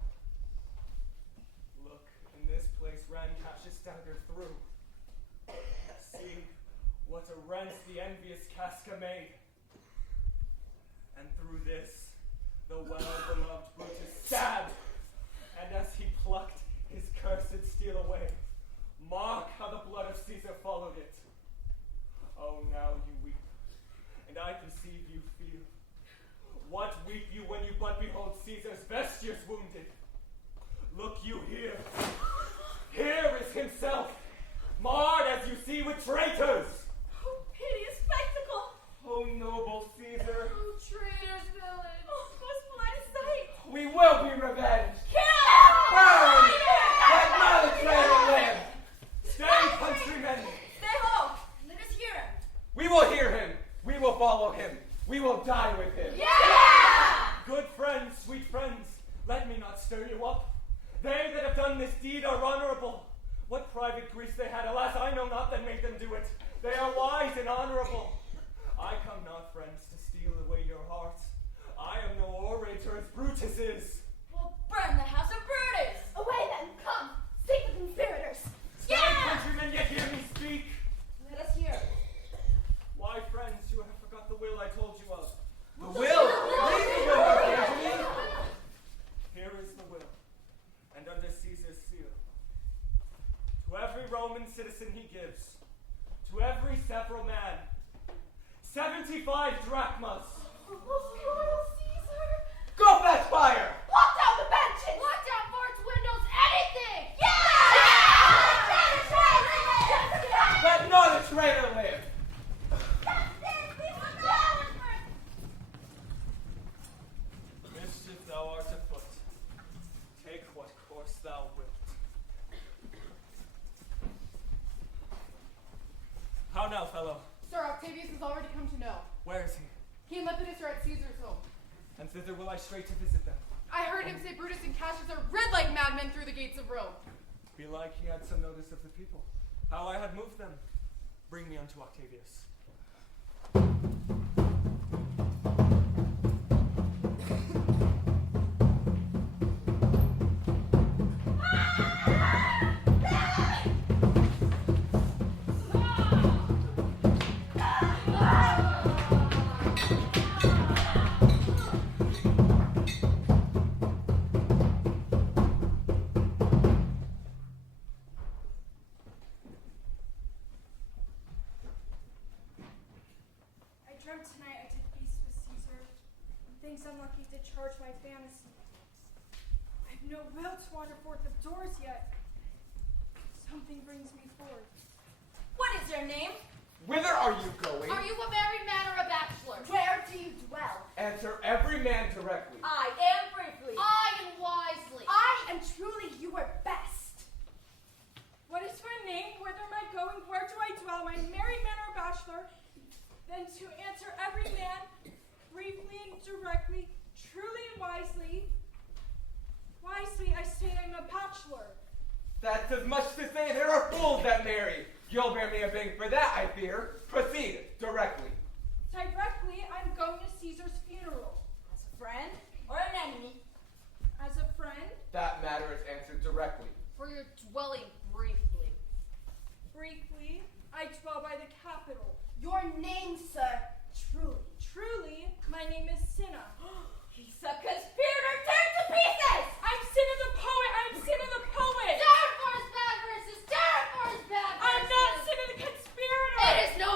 Look, in this place ran Cassius staggered through. See what a rent the envious Casca made. And through this, the well-beloved Brutus stabbed. And as he plucked his cursed steel away, mark how the blood of Caesar followed it. Oh, now you weep, and I perceive you feel. What weep you when you but behold Caesar's vestures wounded? Look you here. Here is himself, marred as you see with traitors. Oh, hideous spectacle! Oh, noble Caesar. Oh, traitors, villain. Oh, most bloody sight! We will be revenged. Kill! Burn! Let not a traitor live. Stay, countrymen. Stay home. Let us hear him. We will hear him. We will follow him. We will die with him. Yeah! Good friends, sweet friends, let me not stir you up. They that have done this deed are honorable. What private griefs they had, alas, I know not that made them do it. They are wise and honorable. I come not, friends, to steal away your hearts. I am no orator as Brutus is. We'll burn the house of Brutus. Away then, come. Seek the conspirators. Stay, countrymen, yet hear me speak. Let us hear. Why, friends, you have forgot the will I told you of. The will. Read the will, Mark Antony. Here is the will, and under Caesar's seal. To every Roman citizen he gives, to every several man, 75 drachmas. Royal Caesar. Go fetch fire. Lock down the benches. Lock down forts, windows, anything. Let not a traitor live. Mischief thou art afoot. Take what course thou wilt. How now, fellow? Sir, Octavius has already come to know. Where is he? He and Lepidus are at Caesar's home. And thither will I straight to visit them. I heard him say Brutus and Cassius are rid like madmen through the gates of Rome. Belike he had some notice of the people, how I had moved them. Bring me unto Octavius. I dreamt tonight I did feast with Caesar, and things unlucky did charge my fantasy. I have no will to wander forth of doors yet. Something brings me forth. What is your name? Whither are you going? Are you a married man or a bachelor? Where do you dwell? Answer every man directly. I am briefly. I and wisely. I am truly your best. What is my name? Whither am I going? Where do I dwell? Am I married man or bachelor? Then to answer every man briefly and directly, truly and wisely. Wisely, I say I'm a bachelor. That's as much to say there are fools that marry. You'll bear me a bang for that, I fear. Proceed directly. Directly, I'm going to Caesar's funeral. As a friend or an enemy? As a friend, That matter is answered directly. For your dwelling briefly. briefly, I dwell by the capital. Your name, sir, truly. Truly, my name is Cinna. He's a conspirator turned to pieces! I'm Cinna the poet! I'm Cinna the poet! Down for his bad verses! Down for his bad verses! I'm not Cinna the conspirator! It is no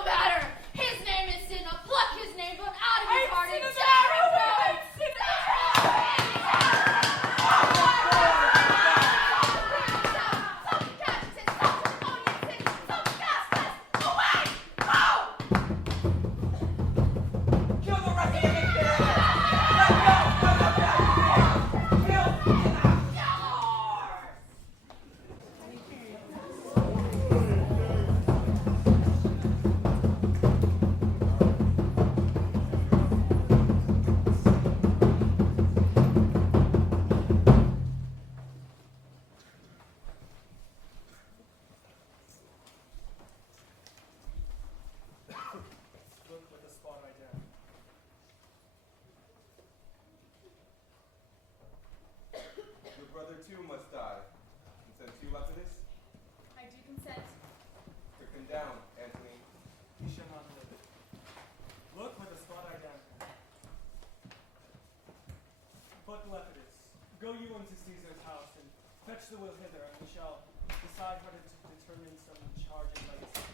Lepidus, go you unto Caesar's house and fetch the will hither, and we shall decide how to determine some charging legacies.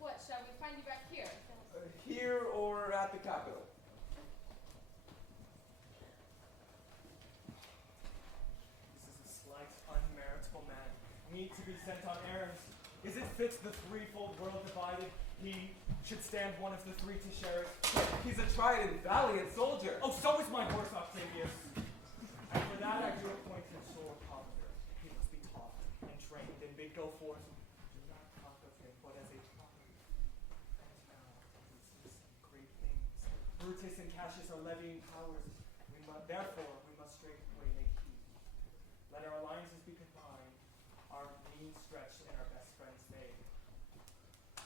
What, shall we find you back here? Here or at the Capitol? This is a slight, unmeritable man, meet to be sent on errands. Is it fit the threefold world divided? He should stand one of the three to share it. He's a tried and valiant soldier. Oh, so is my horse Octavius. And for that I do appoint him sole commander. He must be taught and trained and bid go forth. Do not talk of him but as a talker. And now we see some great things. Brutus and Cassius are levying powers. Therefore we must straightway make heed. Let our alliances be combined, our means stretched, and our best friends made.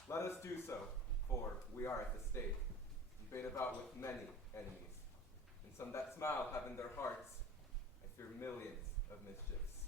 Let us do so, for we are at the stake, and bait about with many enemies. And some that smile have in their hearts, I fear, millions of mischiefs.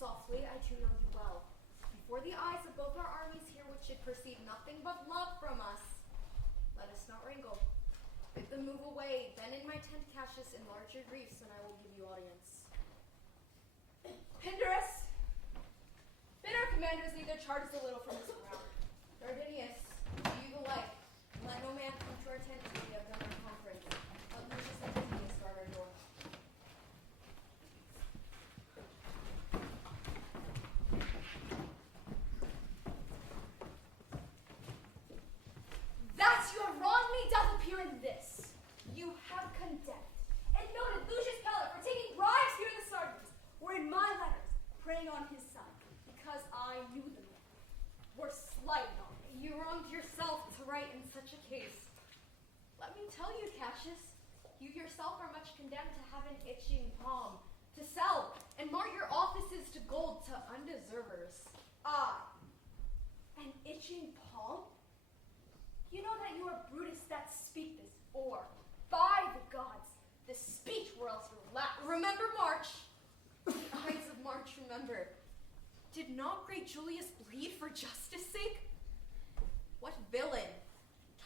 Softly, I do know you well. Before the eyes of both our armies here, which should perceive nothing but love from us, let us not wrangle. Bid them move away, then in my tent, Cassius, enlarge your griefs, and I will give you audience. Pindarus, bid our commanders leave their charges a little from this ground. Dardinius, do you the like. Let no man come to our tent till we have done our conference. Let Lucius and Dardinius guard our door. That you have wronged me doth appear in this. You have condemned and noted Lucius Peller for taking bribes here in the Sardines, or in my letters, preying on his son, because I knew the man, were slighted on me. You wronged yourself to write in such a case. Let me tell you, Cassius, you yourself are much condemned to have an itching palm, to sell and mart your offices to gold to undeservers. I, an itching palm? You know that you are Brutus that speak this, or, by the gods, the speech were else relaxed. Remember March. The eyes of March remember. Did not great Julius bleed for justice' sake? What villain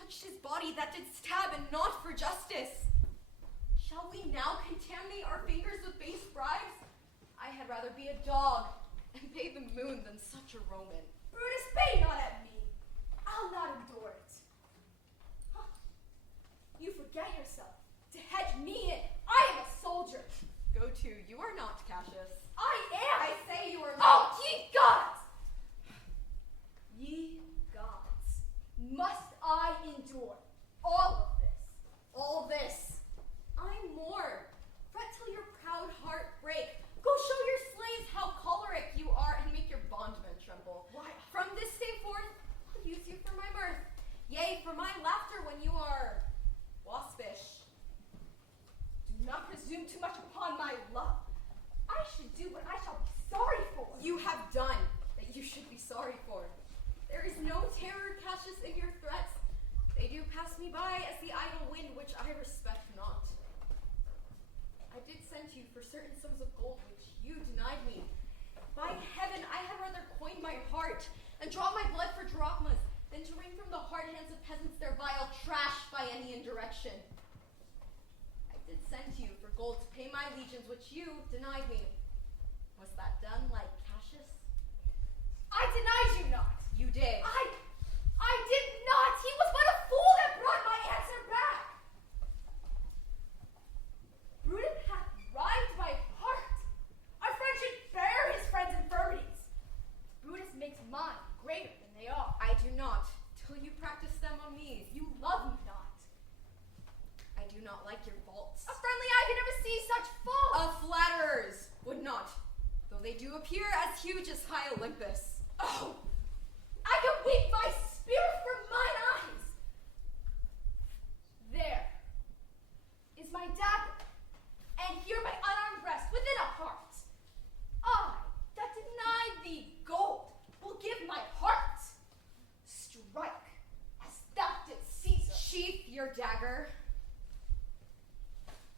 touched his body that did stab and not for justice? Shall we now contaminate our fingers with base bribes? I had rather be a dog and pay the moon than such a Roman. Brutus, bay not at me. I'll not endure it. Huh. You forget yourself. To hedge me in, I am a soldier. Go to, you are not, Cassius. I am. I say you are Oh, not. ye gods! Ye gods, must I endure all of this? All this. I'm more. Fret till your proud heart break. Go show your slaves how choleric you are and make your bondmen tremble. Why? From this day forth, I'll use you for my mirth. Yea, for my laughter when you are waspish. Do not presume too much upon my love. I should do what I shall be sorry for. You have done that you should be sorry for. There is no terror, Cassius, in your threats. They do pass me by as the idle wind, which I respect not. I did send you for certain sums of gold, which you denied me. By heaven, I had rather coin my heart and draw my blood for drachmas than to wring from the hard hands of peasants their vile trash by any indirection. I did send you for gold to pay my legions, which you denied me. Was that done like Cassius? I denied you not. You did. I did not. He was but a fool that brought my answer back. Brutus hath rived my heart. Our friend should bear his friend's infirmities. Brutus makes mine greater than they are. I do not, till you practice them on me. You love me not. I do not like your faults. A friendly eye can never see such faults. Flatterers would not, though they do appear as huge as high Olympus. Oh, I can weep my spirit from mine eyes. There is my dagger, and here my unarmed breast within a heart. I, that denied thee gold, will give my heart. Strike, as thou didst Caesar. Sheath your dagger.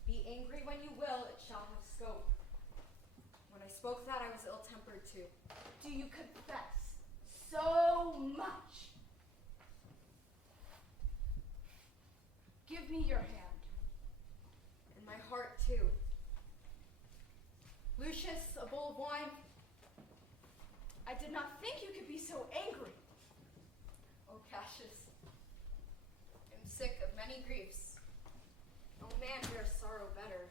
Be angry when you will, it shall have scope. When I spoke that, I was ill-tempered too. Do you confess so much? Give me your hand. And my heart too. Lucius, a bowl of wine. I did not think you could be so angry. Oh, Cassius, I'm sick of many griefs. No man bears sorrow better.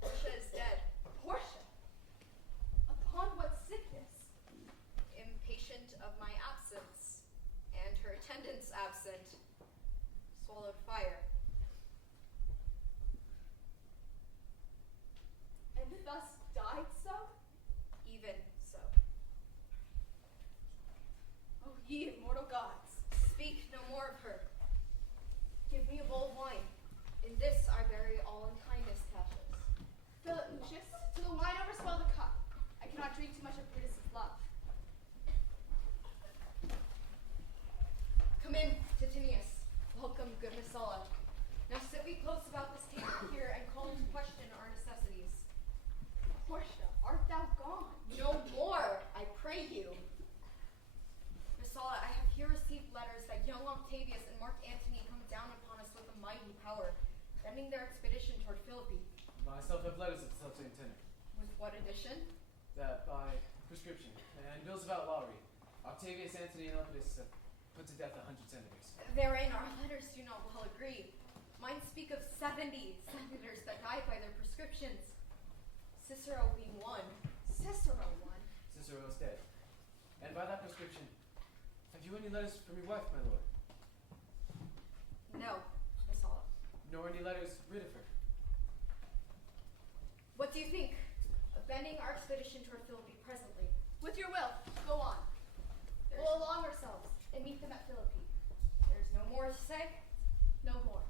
Portia is dead. Portia? Upon what sickness? Impatient of my absence, and her attendants absent, swallowed fire. And thus died so? Even so. Oh, ye immortal gods. Speak no more of her. Give me a bowl of wine. In this I bury all unkindness, Cassius. Fill it, Lucius. To the wine overswell the cup. I cannot drink too much of Brutus's love. Come in, Titinius. Welcome, good Messala. Now sit we close about this table here and call into question our necessities. Portia, art thou gone? No more, I pray you. Messala, I have here received letters that young Octavius and Mark Antony come down upon us with a mighty power, bending their expedition toward Philippi. Myself have letters of the self-same tenor. With what addition? That by prescription and bills of outlawry, Octavius, Antony, and Lepidus have put to death 100 senators. Therein our letters do not well agree. Mine speak of 70 senators that died by their prescriptions. Cicero being one. Cicero one? Cicero is dead. And by that prescription, have you any letters from your wife, my lord? No, Messala. Nor any letters rid of her? What do you think of bending our expedition toward Philippi presently? With your will, go on. We'll along ourselves and meet them at Philippi. There's no more to say? No more.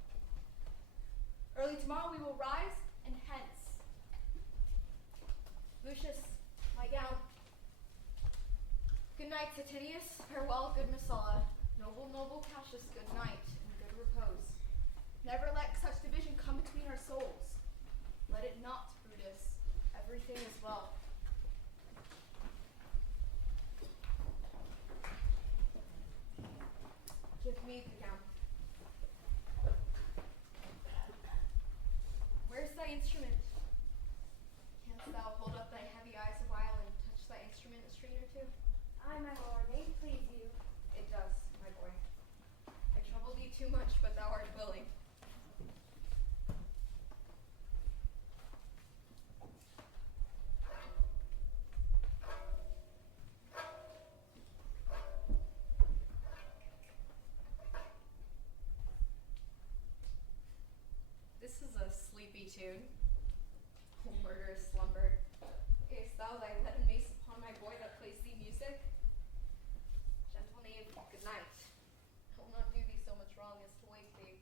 Early tomorrow we will rise and hence. Lucius, lie down. Good night, Titinius. Farewell, good Messala. Noble Cassius, good night and good repose. Never let such division come between our souls. Let it not, Brutus. Everything is well. Give me the gown. Where's thy instrument? Canst thou hold up thy heavy eyes a while and touch thy instrument a string or two? Aye, my lord, may it please you. It does, my boy. I trouble thee too much, but thou art willing. This is a sleepy tune. O murderous slumber. Gayest thou thy leaden mace upon my boy that plays thee music? Gentle knave, good night. I will not do thee so much wrong as to wake thee.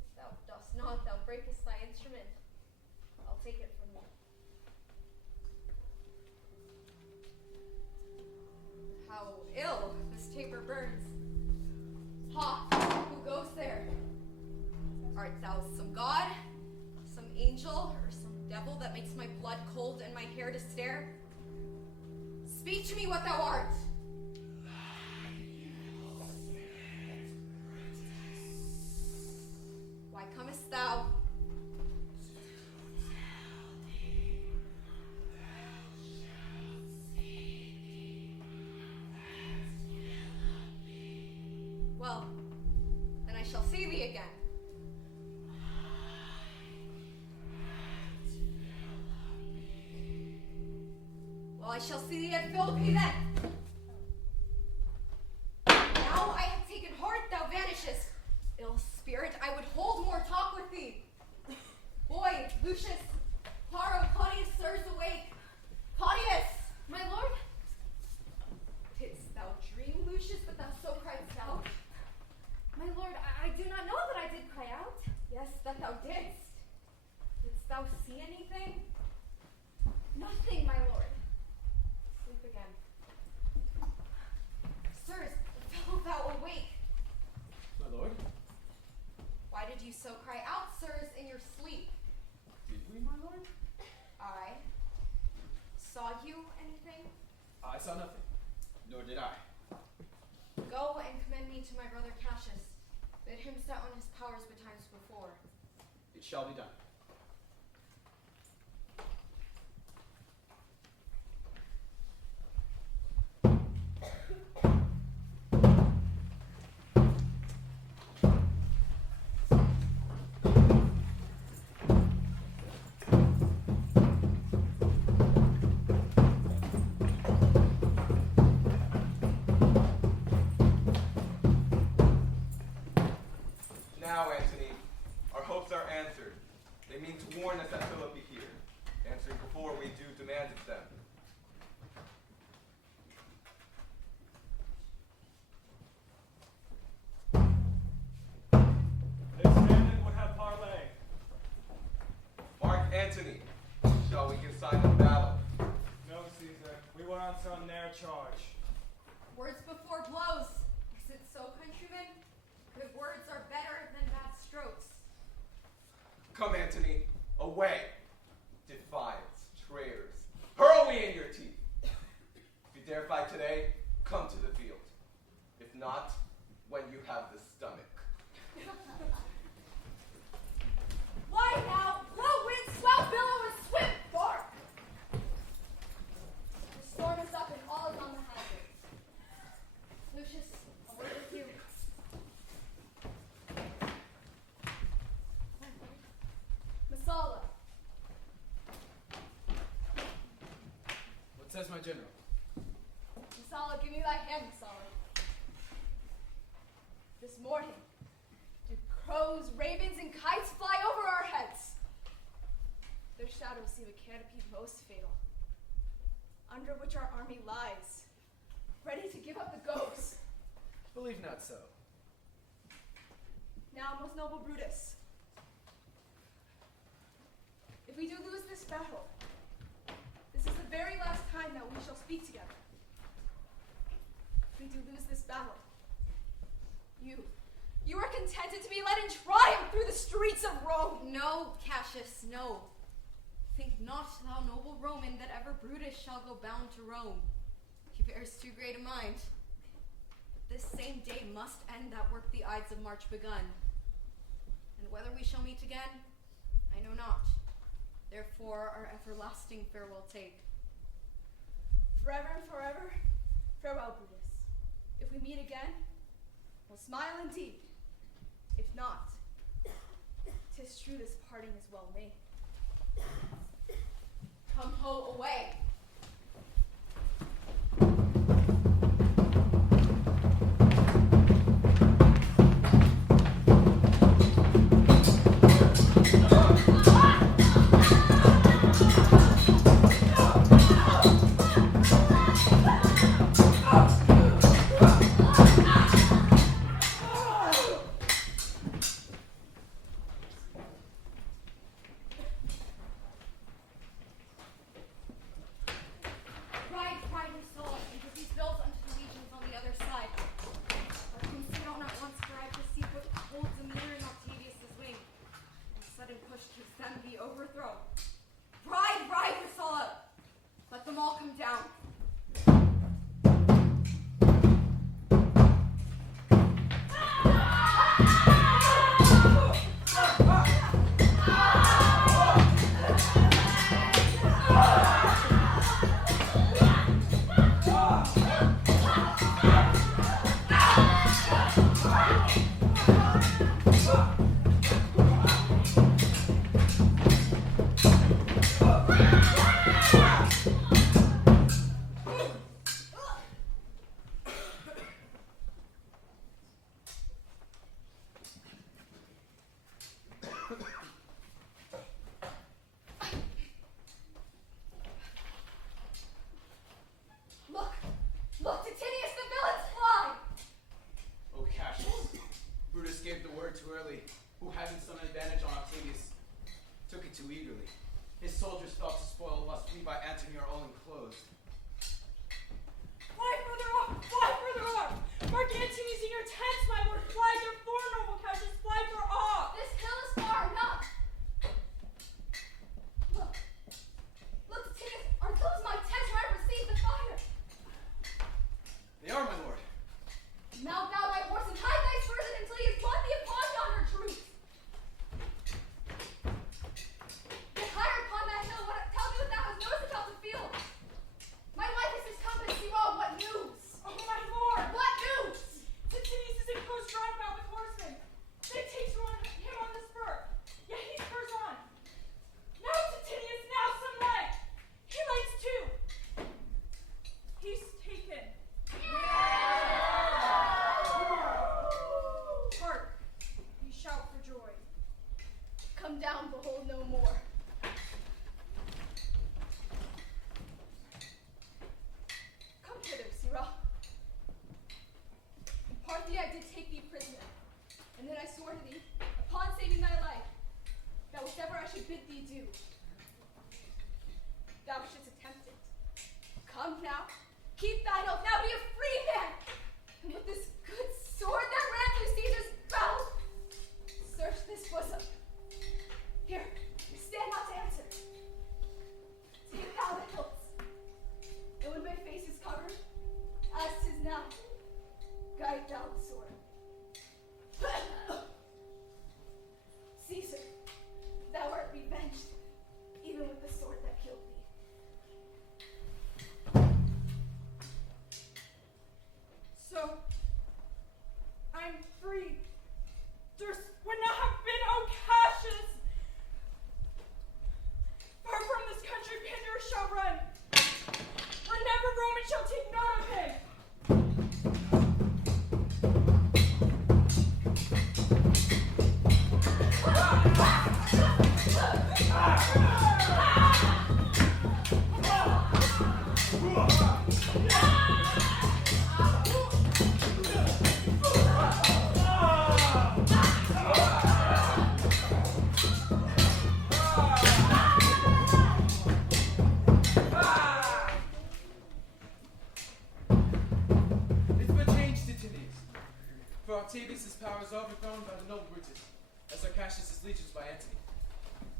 If thou dost not, thou breakest thy instrument. I'll take it from thee. How ill this taper burns. Ha! Who goes there? Art thou some god, some angel, or some devil that makes my blood cold and my hair to stare? Speak to me what thou art. Why comest thou? Well, then I shall see thee again. Well, I shall see thee at Philippi then. Now I have taken heart, thou vanishest. Ill spirit, I would hold more talk with thee. Boy, Lucius, Paro, Claudius, thou see anything? Nothing, my lord. Sleep again. Sirs, thou awake. My lord? Why did you so cry out, sirs, in your sleep? Did we, my lord? I saw you anything? I saw nothing. Nor did I. Go and commend me to my brother Cassius. Bid him set on his powers betimes before. It shall be done. Now, Antony, our hopes are answered. They mean to warn us that Philip be here, answering before we do demand of them. This man would have parley. Mark Antony, shall we give sign of battle? No, Caesar. We will answer on their charge. Words before blows. Is it so, countrymen? Good words are better than bad strokes. Come, Antony, away. Defiance, traitors, hurl me in your teeth. If you dare fight today, come to the field. If not, when you have the stomach. Why now? Blow wind, swell billow, and swift bark! The storm is up and all is on the hazard. Lucius, a word with you. Masala, What says my general? Masala, give me thy hand, Masala. This morning, do crows, ravens, and kites fly over our heads? Their shadows seem a canopy most fatal, under which our army lies, ready to give up the ghost. Believe not so. Now, most noble Brutus, if we do lose this battle, this is the very last time that we shall speak together. If we do lose this battle, you are contented to be led in triumph through the streets of Rome. No, Cassius, no. Think not, thou noble Roman, that ever Brutus shall go bound to Rome. He bears too great a mind. But this same day must end that work the Ides of March begun. And whether we shall meet again, I know not. Therefore our everlasting farewell take. Forever and forever, farewell, Brutus. If we meet again, we'll smile indeed. If not, 'tis true this parting is well made. Come ho, away. Ride your soul, and put these bills unto the legions on the other side. Let them sit on at once, for I perceive what holds a mirror in Octavius's wing. And sudden push gives them the overthrow. Ride, Priscilla! Let them all come down. Look, Titinius, the villains fly! O Cassius, Brutus gave the word too early, who having some advantage on Octavius. took it too eagerly. His soldiers felt to spoil whilst we by Antony are all enclosed. Fly further off! Fly further off! Mark Antony's in your tents, my lord! Fly your four noble couches! Fly for off! This hill is far enough. Look. Look, Titus, are those my tents where I received the fire? They are, my lord. Mount thou thy horse and hide thy spurs until he has brought thee upon yonder troops. Get higher upon that hill. Tell me what thou hast noticed about the field. My life is his compass. See all what news? Oh, my lord! What news? Titinius is enclosed round about with horsemen. They take him on the spur. Yet he spurs on. Now, Titinius, now some light. He lights too. He's taken. Hark! Ye shout for joy. Come down, behold no more. Come hither, Sirrah. In Parthia I did take thee prisoner, and then I swore to thee, upon saving thy life, that whatever I should bid thee do, thou shouldst attempt it. Come now, keep thine oath, now be a free man, and with this good sword that ran through Caesar's bowels, search this bosom. Here, stand not to answer. Take thou the hilts, and when my face is covered, as 'tis now, guide thou the sword. Caesar, thou art revenged, even with the sword that killed thee. So, I'm free. There would not have been, O Cassius! Far from this country Pindar shall run, where never Roman shall take note of him. It's but changed, Titinius. For Octavius' power is overthrown by the noble Brutus, as are Cassius' legions by Antony.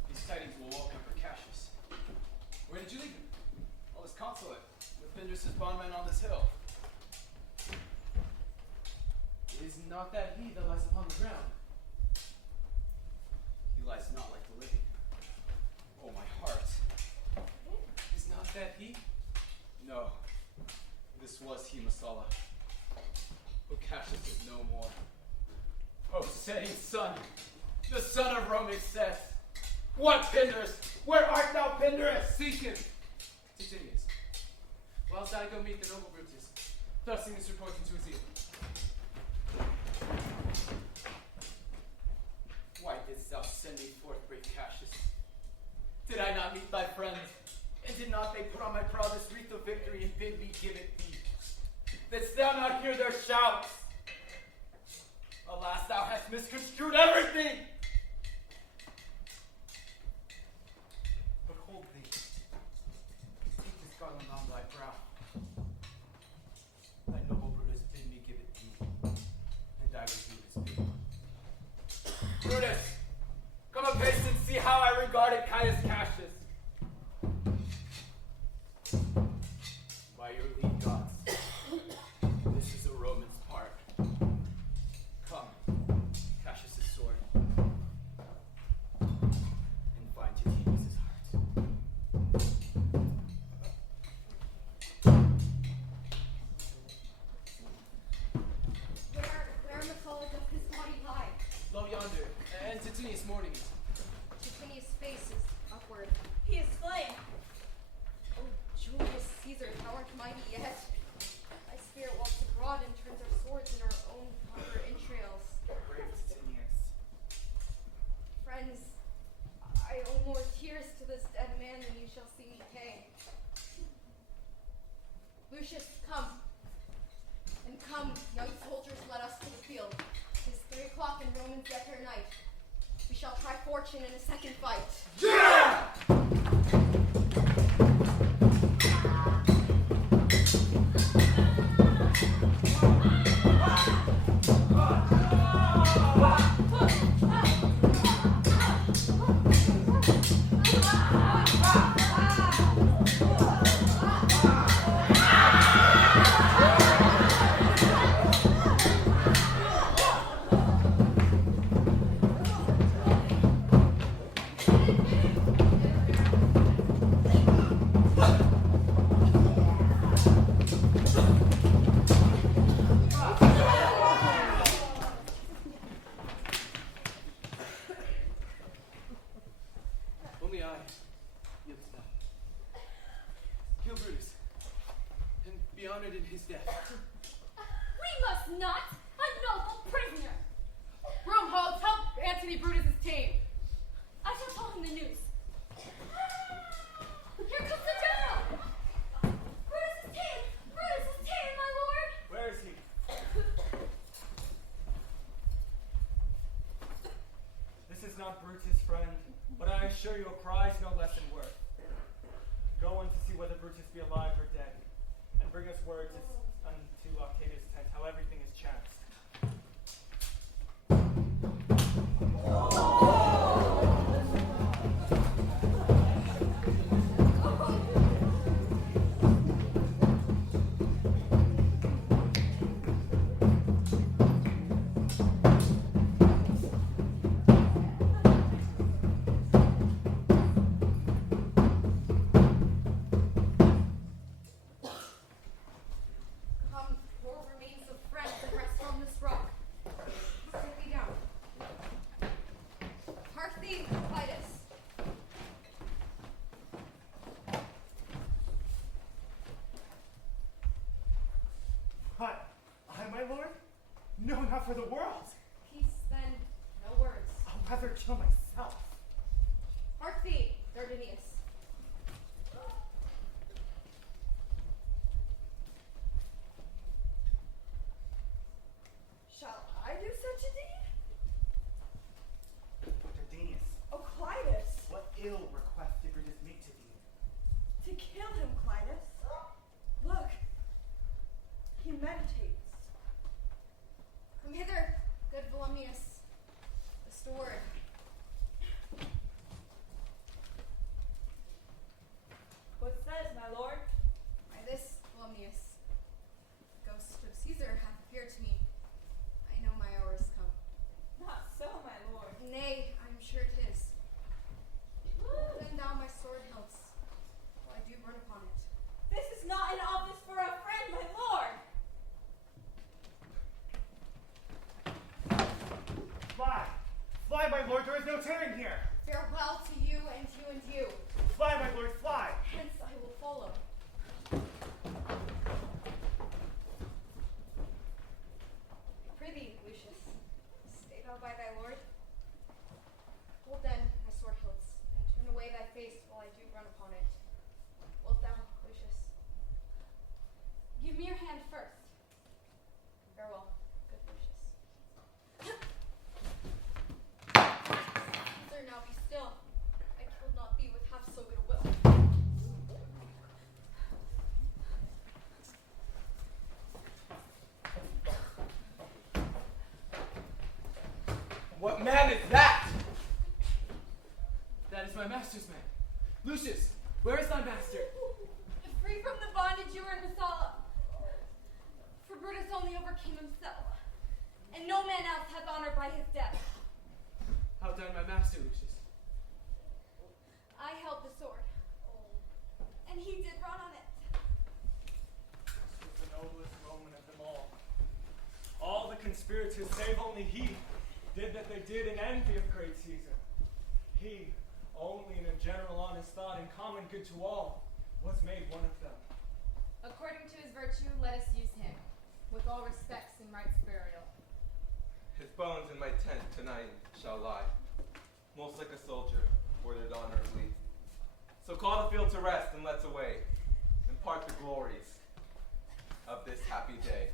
These tidings will welcome for Cassius. Where did you leave him? All his consulate, with Pindus' bondmen on this hill. Is not that he that lies upon the ground? He lies not like the living. Oh, my heart. Is not that he? No, this was he, Messala. But Cassius is no more. Oh, setting sun, the son of Rome excess. What, Pindus? Where art thou, Pindus? Seek him! Titinius. Whilst I go meet the noble Brutus, thrusting this report into his ear. Why didst thou send me forth, brave Cassius? Did I not meet thy friends? And did not they put on my brow this wreath of victory and bid me give it thee? Didst thou not hear their shouts? Alas, thou hast misconstrued everything! But hold thee. Take this garland on thy brow. Thy noble Brutus bid me give it thee, and I will do his bidding. Brutus, come apace and see how I regarded Caius Cassius. By your lead, gods, this is a Roman's part. Come, Cassius' sword, and find Titinius' heart. Where Messala doth his body lie? Low yonder, and Titinius mourning it. Titinius' face is upward. He is slain. Oh, Julius Caesar, thou art mighty yet. Thy spirit walks abroad and turns our swords in our own proper entrails. Brave Titinius. Friends, I owe more tears to this dead man than you shall see me pay. Lucius, come. And come, young soldiers, let us to the field. 'Tis 3 o'clock and Romans get their night. We shall try fortune in a second fight. Yeah! Only I yield to that. Kill Brutus, and be honored in his death. We must not! A noble prisoner! Rome holds, help Antony Brutus' tame. I shall tell him the news. Here comes the general! Brutus is tame! Brutus is tame, my lord! Where is he? This is not Brutus, friend, but I assure you a prize no less in worth. Go on to see whether Brutus be alive or dead, and bring us word unto Octavius' tent how everything is chanced. Come, poor remains of friends, and rest on this rock. Sit thee down. Hark thee, Clytus. What? I, my lord? No, not for the world. Peace, then, no words. I'll rather kill myself. Hark thee, Dardanius. Shall I do such a deed? Dardanius, Oh, Clytus. what ill request did Brutus make to thee? To kill him, Clytus. Look. He meditates. Come hither, good Volumnius. The sword. What says, my lord? By this, Volumnius. The ghost of Caesar hath appeared to me. I know my hour is come. Not so, my lord. Nay, I am sure it is. Then thou my sword hilts, while I do run upon it. This is not an office for a friend, my lord. Fly! Fly, my lord, there is no tarrying here! Farewell to you and you and you. Fly, my lord, fly! Hence I will follow. Prithee, Lucius, stay thou by thy lord. Hold then my sword hilts, and turn away thy face while I do run upon it. Wilt thou, Lucius? Give me your hand first. Farewell, good Lucius. Caesar, now be still. I killed not thee with half so good a will. What man is that? That is my master's man. Lucius, where is thy master? Free from the bondage you were in Messala. For Brutus only overcame himself, and no man else hath honor by his death. How done my master, Lucius? I held the sword, and he did run on it. This was the noblest Roman of them all. All the conspirators, save only he, did that they did in envy of great Caesar. He, only in a general honest thought and common good to all, was made one of them. According to his virtue, let us use him, with all respects and rites burial. His bones in my tent tonight shall lie, most like a soldier, ordered honorably. So call the field to rest and let's away, impart the glories of this happy day.